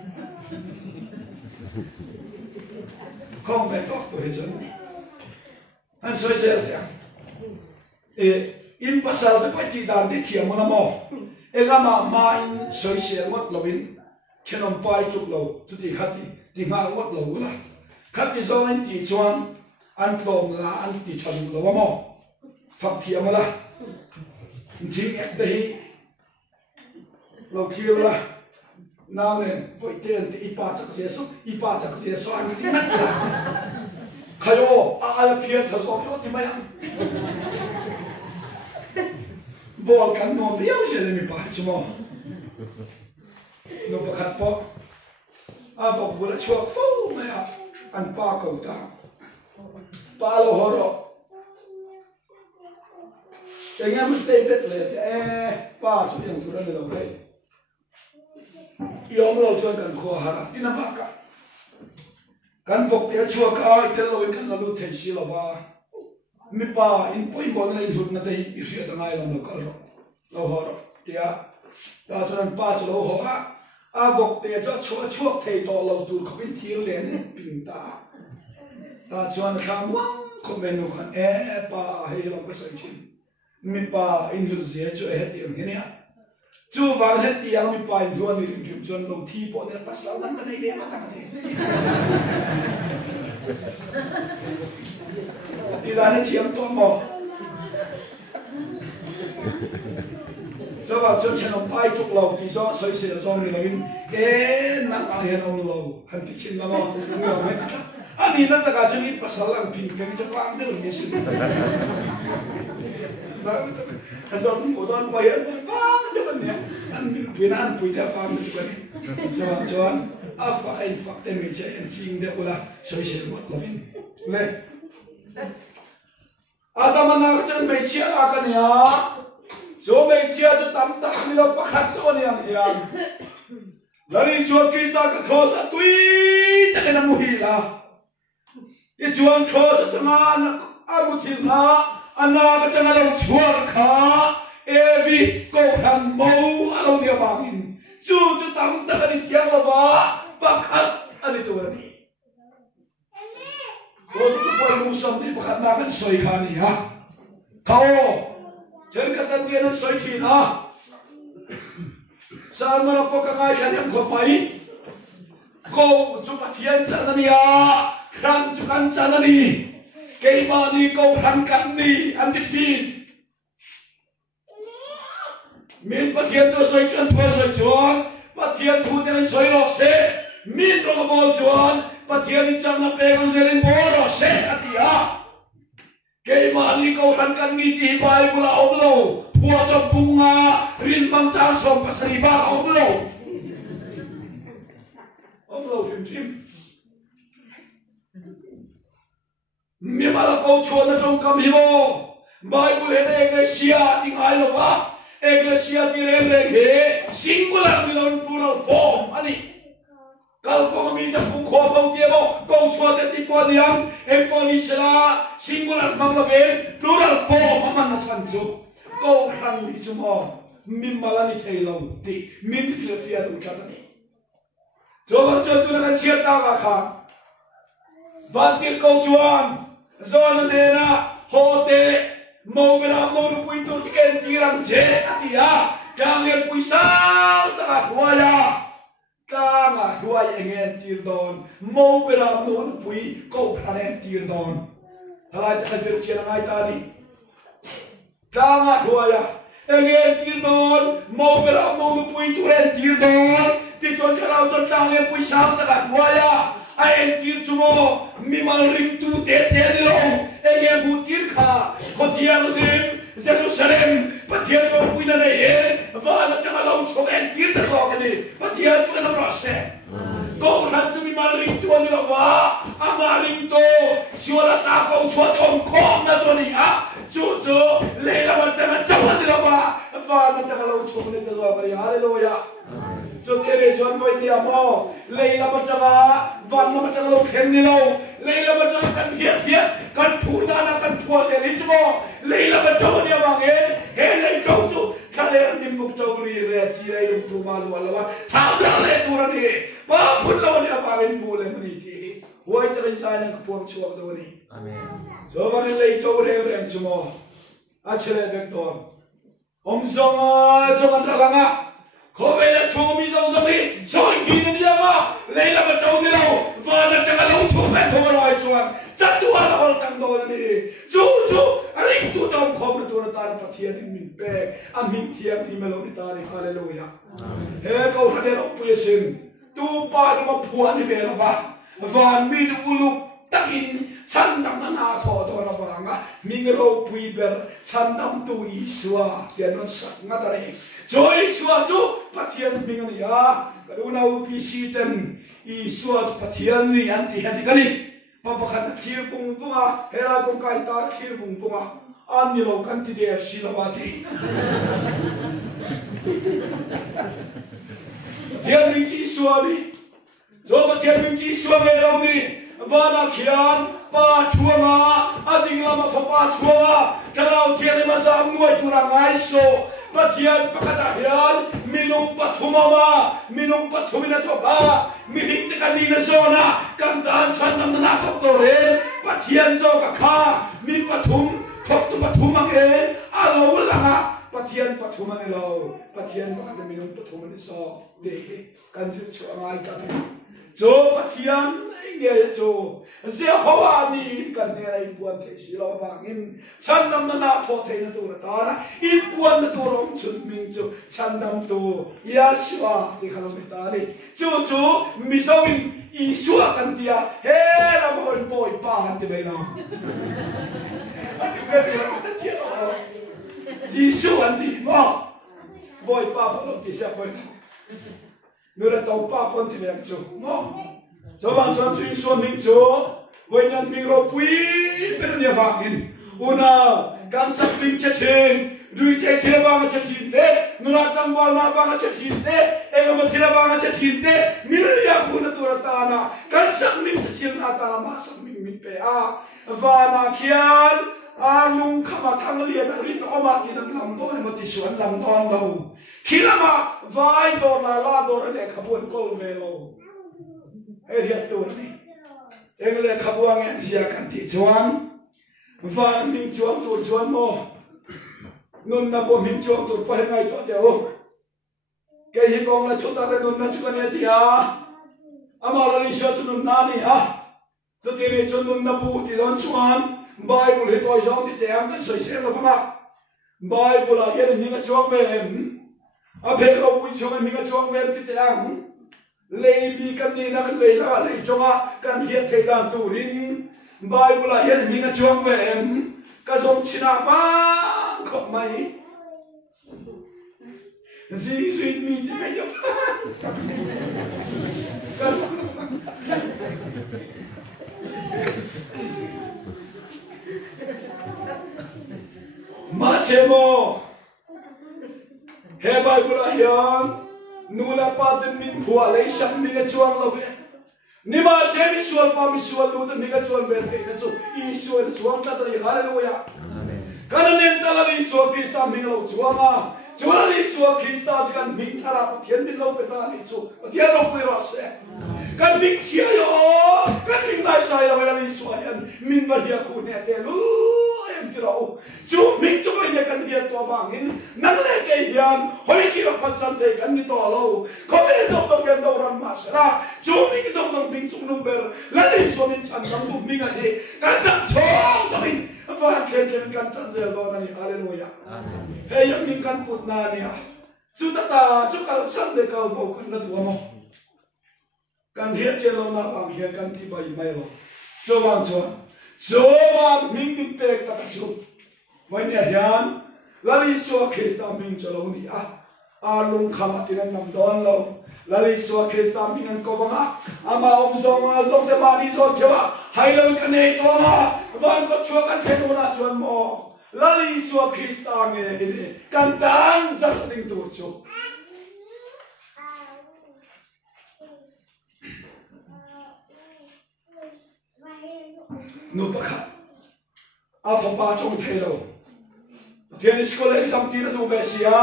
khong ve tok tu ri chon ni an soi je ya in pasal de pai ti dan de thiam na mo e ga ma in soi se ngot lovin chenom pai tu lo tu ti khati ti nga ngot lo la khát cái do anh tỷ chuan anh lom là anh tỷ chọn lo mà phật thiam là thiên ép đây lo kia là nào nè bội tiền thì ipa chắc sẽ số anh thì mất là khai ô là phiền thở gió thì mấy anh bỏ cắn nôm béo sẽ lên mi pa chứ mà nó bắt khát bỏ vọc vừa là chuột phô mày à an pa kau ta pa lo horo tenga mun te vet le pa chu yang tu ran lo le yom lo chuan kan kho hara tina ma ka kan vok te chua ka te lo kan lo thei si lo ba mi pa in poi bon le lut na te i ria ta ngai lo ka lo horo tia ta cho nên pa cho lâu hoa vok tia cho chuộc thầy to lâu tu không biết thiếu liền pin ta cho nên khám không bên nó khăn pa hay lòng cái sợi chín mi pa in được gì cho hết tiền cái này chú vàng hết tiền mi pa in luôn thì kiếm cho lâu thi bỏ nên bắt sáu năm cái này đấy mà thằng này đi ra nó thiếm to mò cho vào cho chân ông tay chụp lầu thì do soi sửa do người là cái nặng ăn hiện ông lầu hành tích xin nó người mấy cái anh đi nó ta cả chân ít bắt sáu lần pin cái cho vang được như xin đó do một đòn quay hết vang được bên này anh bị biến ăn bùi theo vang được cái này cho anh phát anh phát em mình sẽ anh xin được là soi sửa một lần lên Adamana chân mấy chia là cái này số mấy chia cho tắm tắm đi đâu bắt khách cho này hiền là đi xuống kia sa cái thô sa tuy chắc cái nằm mùi là đi chuông thô sa chẳng an mùi thìn là anh cái chẳng là chuông khá vì câu thằng mâu alo địa bằng chú cho tắm tắm đi thiang là vả bắt khách anh đi tụi này số tụi tôi lung sâm đi bắt khách na cái soi khá này ha câu chân cái tân tiên nó soi chi na sao mà nó có cái ngay cái niệm của mày câu chụp thiên chân này à khăn chụp khăn chân này cái mà đi câu khăn cắn đi ăn thịt thịt mình bắt thiên tôi soi chân tôi soi chuan bắt thiên thu nên soi lọ xe mình rồi mà bol chuan bắt thiên chẳng là bê con xe lên bol lọ xe à thì à cái mà đi câu khăn cắn đi thì bài của là ông lâu Buat cho bunga rin bang chang som pasari ba ông lâu tim mi mà là câu chuyện ở trong cam hibo Bible này Ecclesia tiếng Ai lo va Ecclesia tiếng Hebrew he singular belong plural form ani kalau kau minta pungkau bau dia bau kau cuaca tipu diam emponisela singular manglaben plural form aman nasanju kau hang di cuma mimmalani thailau di mimpi lefia tu kata ni coba contoh dengan cerita kakak bantir kau cuan zona nena hote mau berapa mau puito sekian tirang je atia kalian puisal tak buaya kanga buaya engen tirdon mau berapa mau pui kau kalian tirdon halai hasil cerita ngai tadi kanga buaya engen tirdon mau berapa mau pui turen tirdon tijon karau jon kalian puisal tak buaya Ayen tir cuma mimal ring tu tete di long engen butir kha khotiar dim Jerusalem patiar ko puina ne he va na changa long chogen tir ta ko ni patiar chu na rose ko na chu mimal ring tu ni lo va ama ring to siwala ta ko chwa tom ko na zo ni a chu chu le la ma changa chawa ni lo va na changa long chogen ni ta zo bari hallelujah cho tere chon koi dia mo leila bachaga van na bachaga lo khen ni lo leila bachaga kan hiat hiat kan phuna na kan phua se li chmo leila bachaga dia wange he le chau chu khale nim muk chau ri re chi rai lum tu ma lu ala tha da le tu ra ni ba phun lo dia ba wen bu le mani ki hoi tere sai na ko pom chuak do ni amen so van le chau re re chmo a chele bek to om zonga zonga dralanga Kobela chomi zong zong ni soi gini dia ma leila ba chau ni lo va na changa lo chu pe tho roi chuan chatu ala hol tang do ni chu ari tu dom khom tu ra tar pathian min pe a min thiam ni melo ni ta ni hallelujah he ko hade ro pu yesin tu pa ni ma phuan ni le la ba van mi du ulu takin chandam na na tho do na ba nga mingro pui ber chandam tu iswa kenon sak nga ta ni Joy suatu patian bingan ya, karuna upi siten I suatu patian ni anti hati kali, papakan kir pung punga, hera kong kaitar kir pung punga, ani lo kanti dia silawati. Patian minci suami, jo patian minci suami lami, vana kian. Pa chuanga ading lama fa pa chuanga karau tian ma sa muai turangai so Pathian pakatahian minung pathumama minung pathumina thoba miling kanina zona kantan chanam na thoktoren pathian zo kakha mi pathum thok tu pathumang en alo langa pathian pathumang elo pathian pakata minung pathumani so de kanju chu angai kan jo pathian nge jo Jehovah ni kan ne rai puan the silo bangin chandam na tho the na tu ta na in puan na tu rom chun ming chu chandam tu Yeshua ti khalom ta ni chu mi so in Yeshua kan dia he la mo boy pa han ti bai na Yeshua ni mo boy pa po ti sa boy nura tau pa pon ti bai chu mo cho bạn cho suy xuân minh chúa với nhân mình rồi quý bên nhà vàng una cảm sắc minh chết trên rồi thế thế vàng chết chín thế nura tăng quan na vàng chết chín thế em mà thế vàng chết chín thế mình là phụ nữ tuổi ta na cảm sắc minh chết chín na ta mà sắc minh pe a và na kian nung khama thang lian rin oma kinan lam do ne mati suan lam don lo khilama vai do la do le khabun kol velo area tu ni engle khabuang en sia kan ti chuan van ning chuang tu chuan mo nun na bo min chuang tu pa ngai to te o ke hi kong la chota le nun na chuan ya ti ha ama la ni sha tu nun na ni ha so ti ni chun nun na bu ti don chuan bible he to jong ti te am kan soi se lo ma bible la ye ni nga chuang me a be ro pu chuang mi nga chuang me ti te am lei bi kan ni na lei la lei chonga kan hiat thei dan tu rin bible la hian mi nga chuang ve em ka zong china fa khop mai zi sweet mi ti mai ja ma semo he bible la hian nula patin min phua lei sak mi nga chuang lo ve ni ma se mi sual pa mi sual lu mi nga chuang ve te na chu I sual chuang ta ri hallelujah amen kana nen ta la li so krista mi lo chuanga chula li so krista kan mi thara pathian min lo pe ta ni chu pathian lo pu ro se kan mi chia yo kan mi lai sai lo ve li so yan min ba dia ku ne te lu em ti ro chu mi chu ne kan dia to wangin nang le ke yan hoi ki ro pasan te kan ni to lo ko be to to gen do ran ma sra chu mi ki to to ping chu number la li so min chan dang tu mi ga he kan ta chong to min va ken kan chan zel do na ni hallelujah amen he yang min kan put na ni ha chu ta chu kal san de kal bo kan na tu mo kan hiat che lo na bang hian kan ti bai mai lo cho bang cho bang min min pek ta chu mai ne hian lali so krista min cho lo ni a lung khama tin nam don lo lali so krista min an ko banga ama om zong de ma ni zo chewa hai lo kan nei to ma van ko chu kan the no na chuan mo lali so krista nge ni kan tang ja sing tu chu no pakha a fa pa chong the lo thiên school exam ti na tu be sia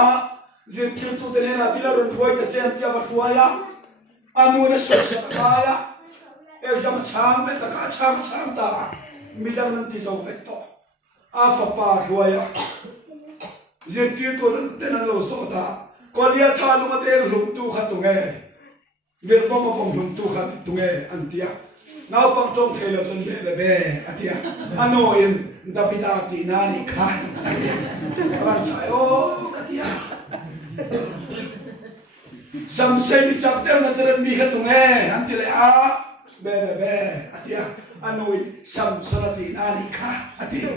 zin kil tu te na ti la ron thoi ta chen tia ba tuaya anu na so sa ta ya exam chang be ta ka chang ta mi dang nan ti so ve to a fa pa tuaya zin kil tu te na lo so ta ko lia tha lu ma te lu tu kha tu nge ngir ko ko lu tu kha tu nge an tia nào bằng trong thế là chân bè à tia ano in Davida ti nani kha bạn sai ô cái tia sam se mi chap tem na zeren mi kha tu nge an ti le a bè à tia ano in sam sarati nani kha à tia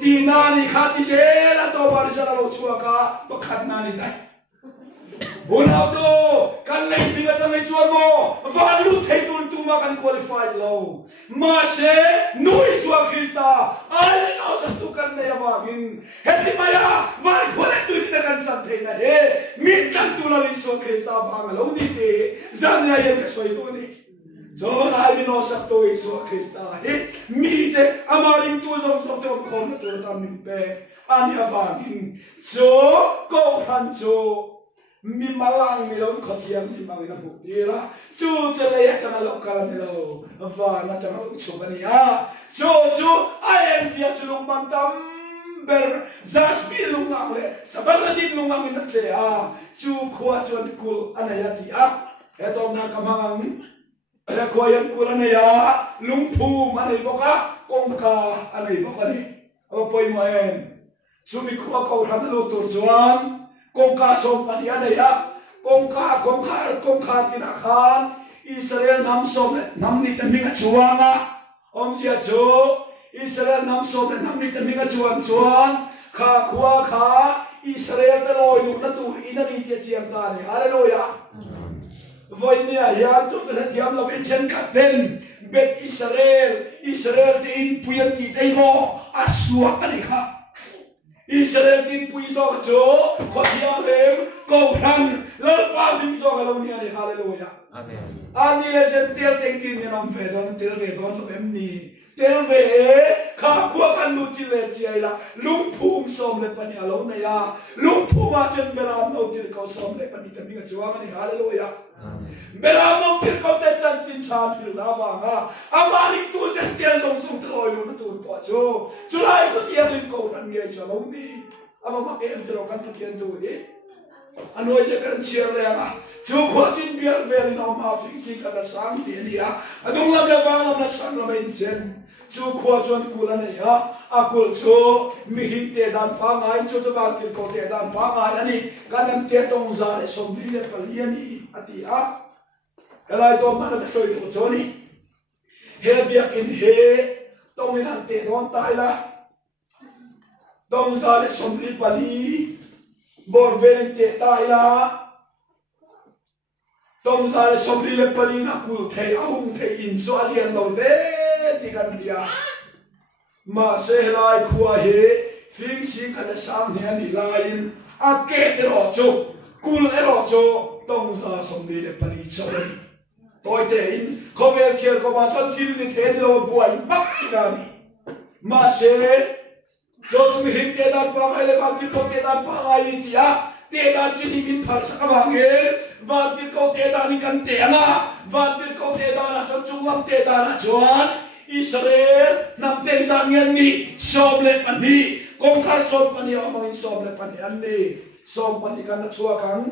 ti nani kha ti se la to bar jara lo chua ka to khat nani dai Bonado kan lei binga tang ai chuan mo van lu thei tu ma kan qualified lo ma se nui suwa krista ai no sa tu kan nei awangin heti maya van khole tu ni kan san thei na he min kan tu la li suwa krista bang lo ni te zan ya yen ka soi tu ni John ai bin osak to Yesus Krista mi te amaring tu jom jom to kon na tur tam min pe ani avangin so ko han so mi malang mi lon khotiam mi mangina bukira chu chale ya changa lo kala ni lo va na changa lo chubani a chu ai sia chulung bantam ber zaspi lung nang le sabala din lung nang in le a chu khwa chon kul anayati a etom na kamangang ala koyan kul anaya lung phum anay boka kongka anay boka ni apoy mo en chu mi khwa ko ran lo tur chuan kongka som pani anaya kongka tinakan Israel nam som nam ni taminga chuanga om sia chu Israel nam som nam ni taminga chuan kha khwa kha Israel te loi lu na tu inani ti chiam ta ni hallelujah voi ni a ya tu te tiam lo ben chen ka ben bet Israel te in puyan ti te mo asua ani kha Israel tin pui so cho ko tiam lem ko han lo pa dim so ka lo ni ani hallelujah amen ani le chen tel te tin ni nom fe don tel re don lo em ni tel ve kha kwa kan lu chi le chi ai la lung phum som le pani alo na ya lung phum a chen beram no tir ko som le pani ta mi ga chuwa ani hallelujah beram no tir ko te chan chin chan pi la ba nga amari tu chen tel song song troi lu na tu po cho chulai ko tiam lim ko nan nge cho lo ni ama ma em tro kan ta kien tu ni anoi se kan chiar le nga chu ko chin biar vel no ma fi si ka da sang ti ni a adung lam la ba lam na sang la ben chen chu ko chon kula ne ya akul chu mi hin te dan pa ngai chu to ban ki ko te dan pa ngai ani kan te tong za le som li le pa li ani ati a elai to ma na soi ko choni he biak in he tong in han te don tai la tong za le som li pa li bor vel te tai la tong za le som li le pa li na kul the ahung the in so alian lo le ti kan dia ma se lai khua he fing sing kan sam ne ni lain a ke te ro chu kul e ro chu tong za som li le pa li cho toi te in ko vel chier ko ba chon thil ni the ni lo buai pak ti na ni ma se cho tu mi hin te dan pa ngai le ba ki ko te dan pa ngai ni ti a te dan chi ni min phar sa ka ba nge va ki ko te dan ni kan te na va ki ko te dan a cho chung lam te dan a chuan Israel nam te sang yan ni som le pan ni kong khar som pan ni amang in som le pan ni an ni som pan ni kan na chua kang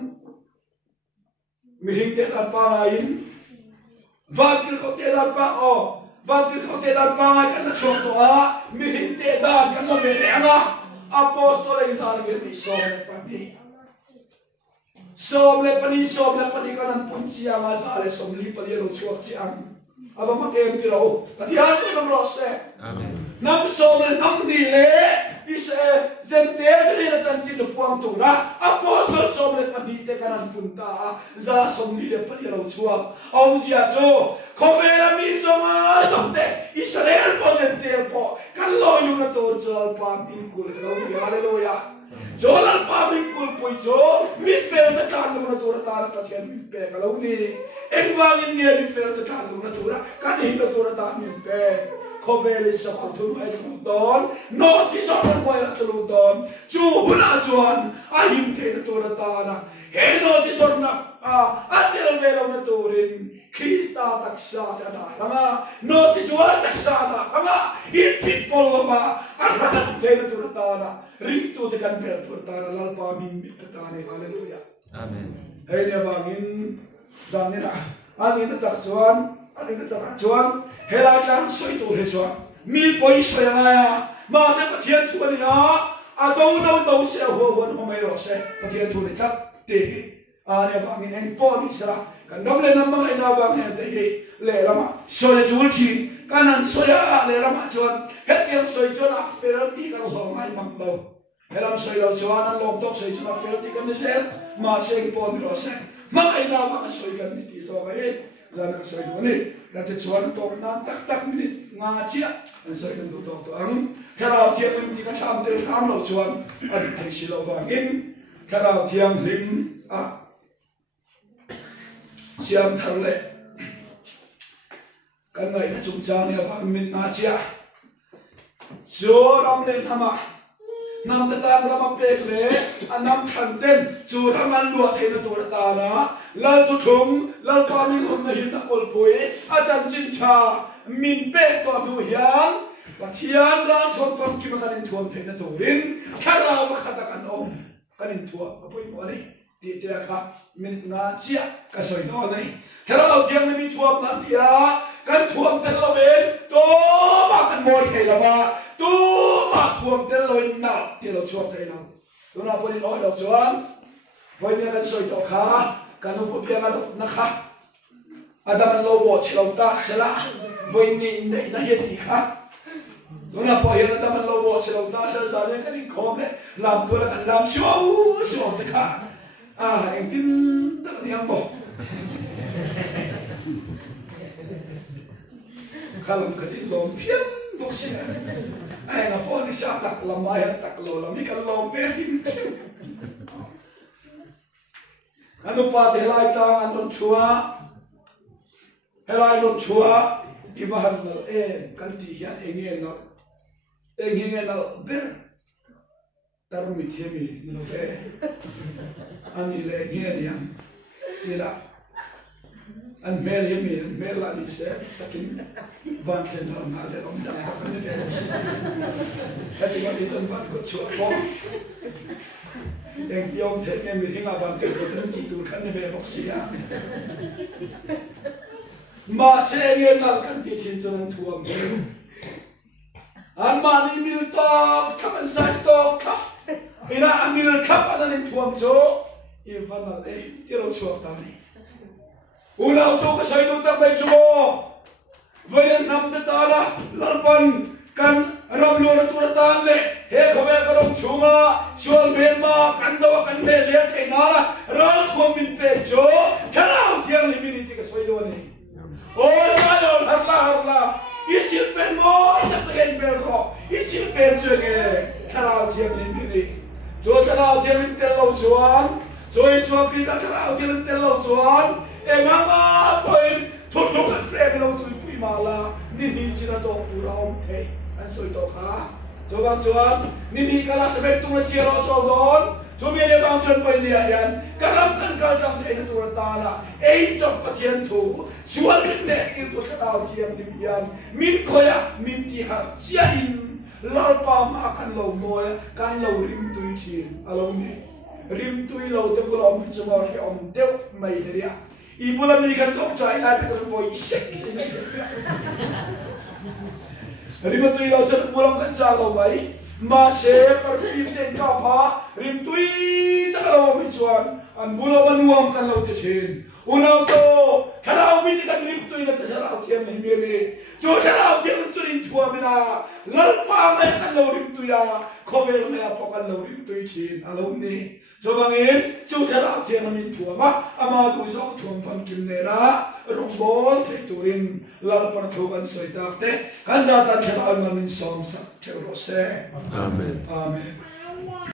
mi hin te dan pa ngai va ki ko te dan pa o Bakit ko te dan pa kan na chua to a mi hin te dan kan na me nga apostol ay sa ni som le pan ni som le pan ni kan an pun sia nga sa le som li pa lo chua chi ang aba ma em ti ro ta ya to nam ro se amen nam som le nam ni le is zen te ni na chan chi to puang tu ra apostol som le pan ni te kan an pun ta za som li le pa lo chua om sia cho ko ve la mi so ma tom te Israel po zen te po kan lo yu na to chal pa min kul lo ni hallelujah Jolan paming kulpoy jo, mi fel na kanong natura tara patyan mi pe kalau ni, engwangin niya mi fel na kanong natura, kanin natura tara mi pe, kovelis sa pagtulong ay tuludon, no chisopan ko ay tuludon, chuhula chuan, ayim kay natura tara, no chisor na, atil velaw naturin, Krista taksada nga, no chisuan taksada nga, infit polo ba, aratan kay natura tara, Rito tekan berturtara lalpa mimpi petani haleluya. Amen. Hei ne bangin zanina. Ani tak cuan, hela kan soi tu he cuan. Mi poi soi ngaya, ma se pathian tu ni ha. Adau se ho no mai ro se pathian tu ni tak te. Ani bangin en po ni sra. Kan dom le nam mai na bang he te le lama. Soi tu chi kanan soya le lama cuan. Het yang soi cuan afel ti kan ho mai mang lo. Helam soi lo cuan an lom tok soi cuan afel ti kan ni sel. Ma se po ni ro se. Ma ai na bang soi kan ni ti so ga he. Jangan soi tu ni. Nanti cuan tok nan tak minit ngacia. An soi kan tu tok tu ang. Kalau dia pun ti kan sam te kam lo cuan. Adik te silo bangin. Kalau tiang lim siam tharle kan ngai na chung cha ni avang min na chia cho ram le nama nam ta tan ram pek le anam khan ten chu ram an lu the na tur ta na la tu thum la pa min hum na hin na kol poi a chan chin cha min pe to du hian pathian ra thom thom ki ma kan thuam the na turin khara ma khata kan kan in thua apoi mo ni ti te kha min na chia ka soi do nei khara thiam ni thuam na pia kan thuam tel lo ven to ma kan moi thei la ba tu ma thuam tel lo na ti lo chuak thei la tu na poi lo do chuan poi ni kan soi do kha kan u pia kan na kha adaman lo bo chilo ta sela poi ni nei na he ti kha tu na poi na adaman lo bo chilo ta sela sa ne kan khom le lam tu la kan lam shu te kha anh tin tất cả anh bỏ kalau kecil lom pian doksi ai na po ni sa tak lamay tak lo lam ikan lom pian ano pa de lai ta anon chua helai non chua ibahan na kan ti hian engin na ber tarum ithemi no be ani le nge diam ila an mel yemi mel la ni se takin van chen la na le om da ka ni de hati ma ni ton bat ko chua ko eng tiong the nge mi hinga van ke ko tan ti tu khan ne be bok sia ma se nge na kan ti chin chon thuam an ma ni mil to kaman sai to ka ina amil kap adanin thuam cho ivan al tiro chuak ta ni ulau to ka sai do ta bai chu voilen nam ta ta la lalpan kan ram lo na tur ta le he khobe ka rom chunga chual ben ma kan do kan be se the na ral thuam min pe cho khalau thiang li min ti ka soi do ni o la lo har la isil fen mo ta ken bel ro isil fen che ge khalau thiang li min cho khalau thiang min tel lo chuan cho isu ki za khalau thiang min tel lo chuan e mama poin thot thot kan fre lo tu pi ma la ni china to tu ra om the an soi to kha cho bang chuan ni kala sebek tu na chi ro cho don cho mi le bang chuan poin ni yan karam kan ka jam the na tu ta la ei chok pathian thu sual ne ki tu khalau thiang ni yan min khoya min ti har chia in lalpa ma kan lo moya kan lo rim tui chin alo ni rim tui lo te bula om chu ma ri om deu mai ne dia I bula mi kan chok chai la te ko voi sek rim tui lo chu bula kan cha lo mai ma se perfume ten ka pha rim tui ta lo mi chuan an bula banuam kan lo te chin unau to kharau mi kan rim tui na ta kharau thiam mai me le cho kharau thiam chu rin thua mi na lal pa me kan lo rim tu ya khover me a pokan lo rim tui chin alo ni cho bangin chu kharau thiam min thua ma ama tu so thum pham kim ne na rong bol the turin lal par thogan soi tak te kan za tan kharau man min som sak thero se amen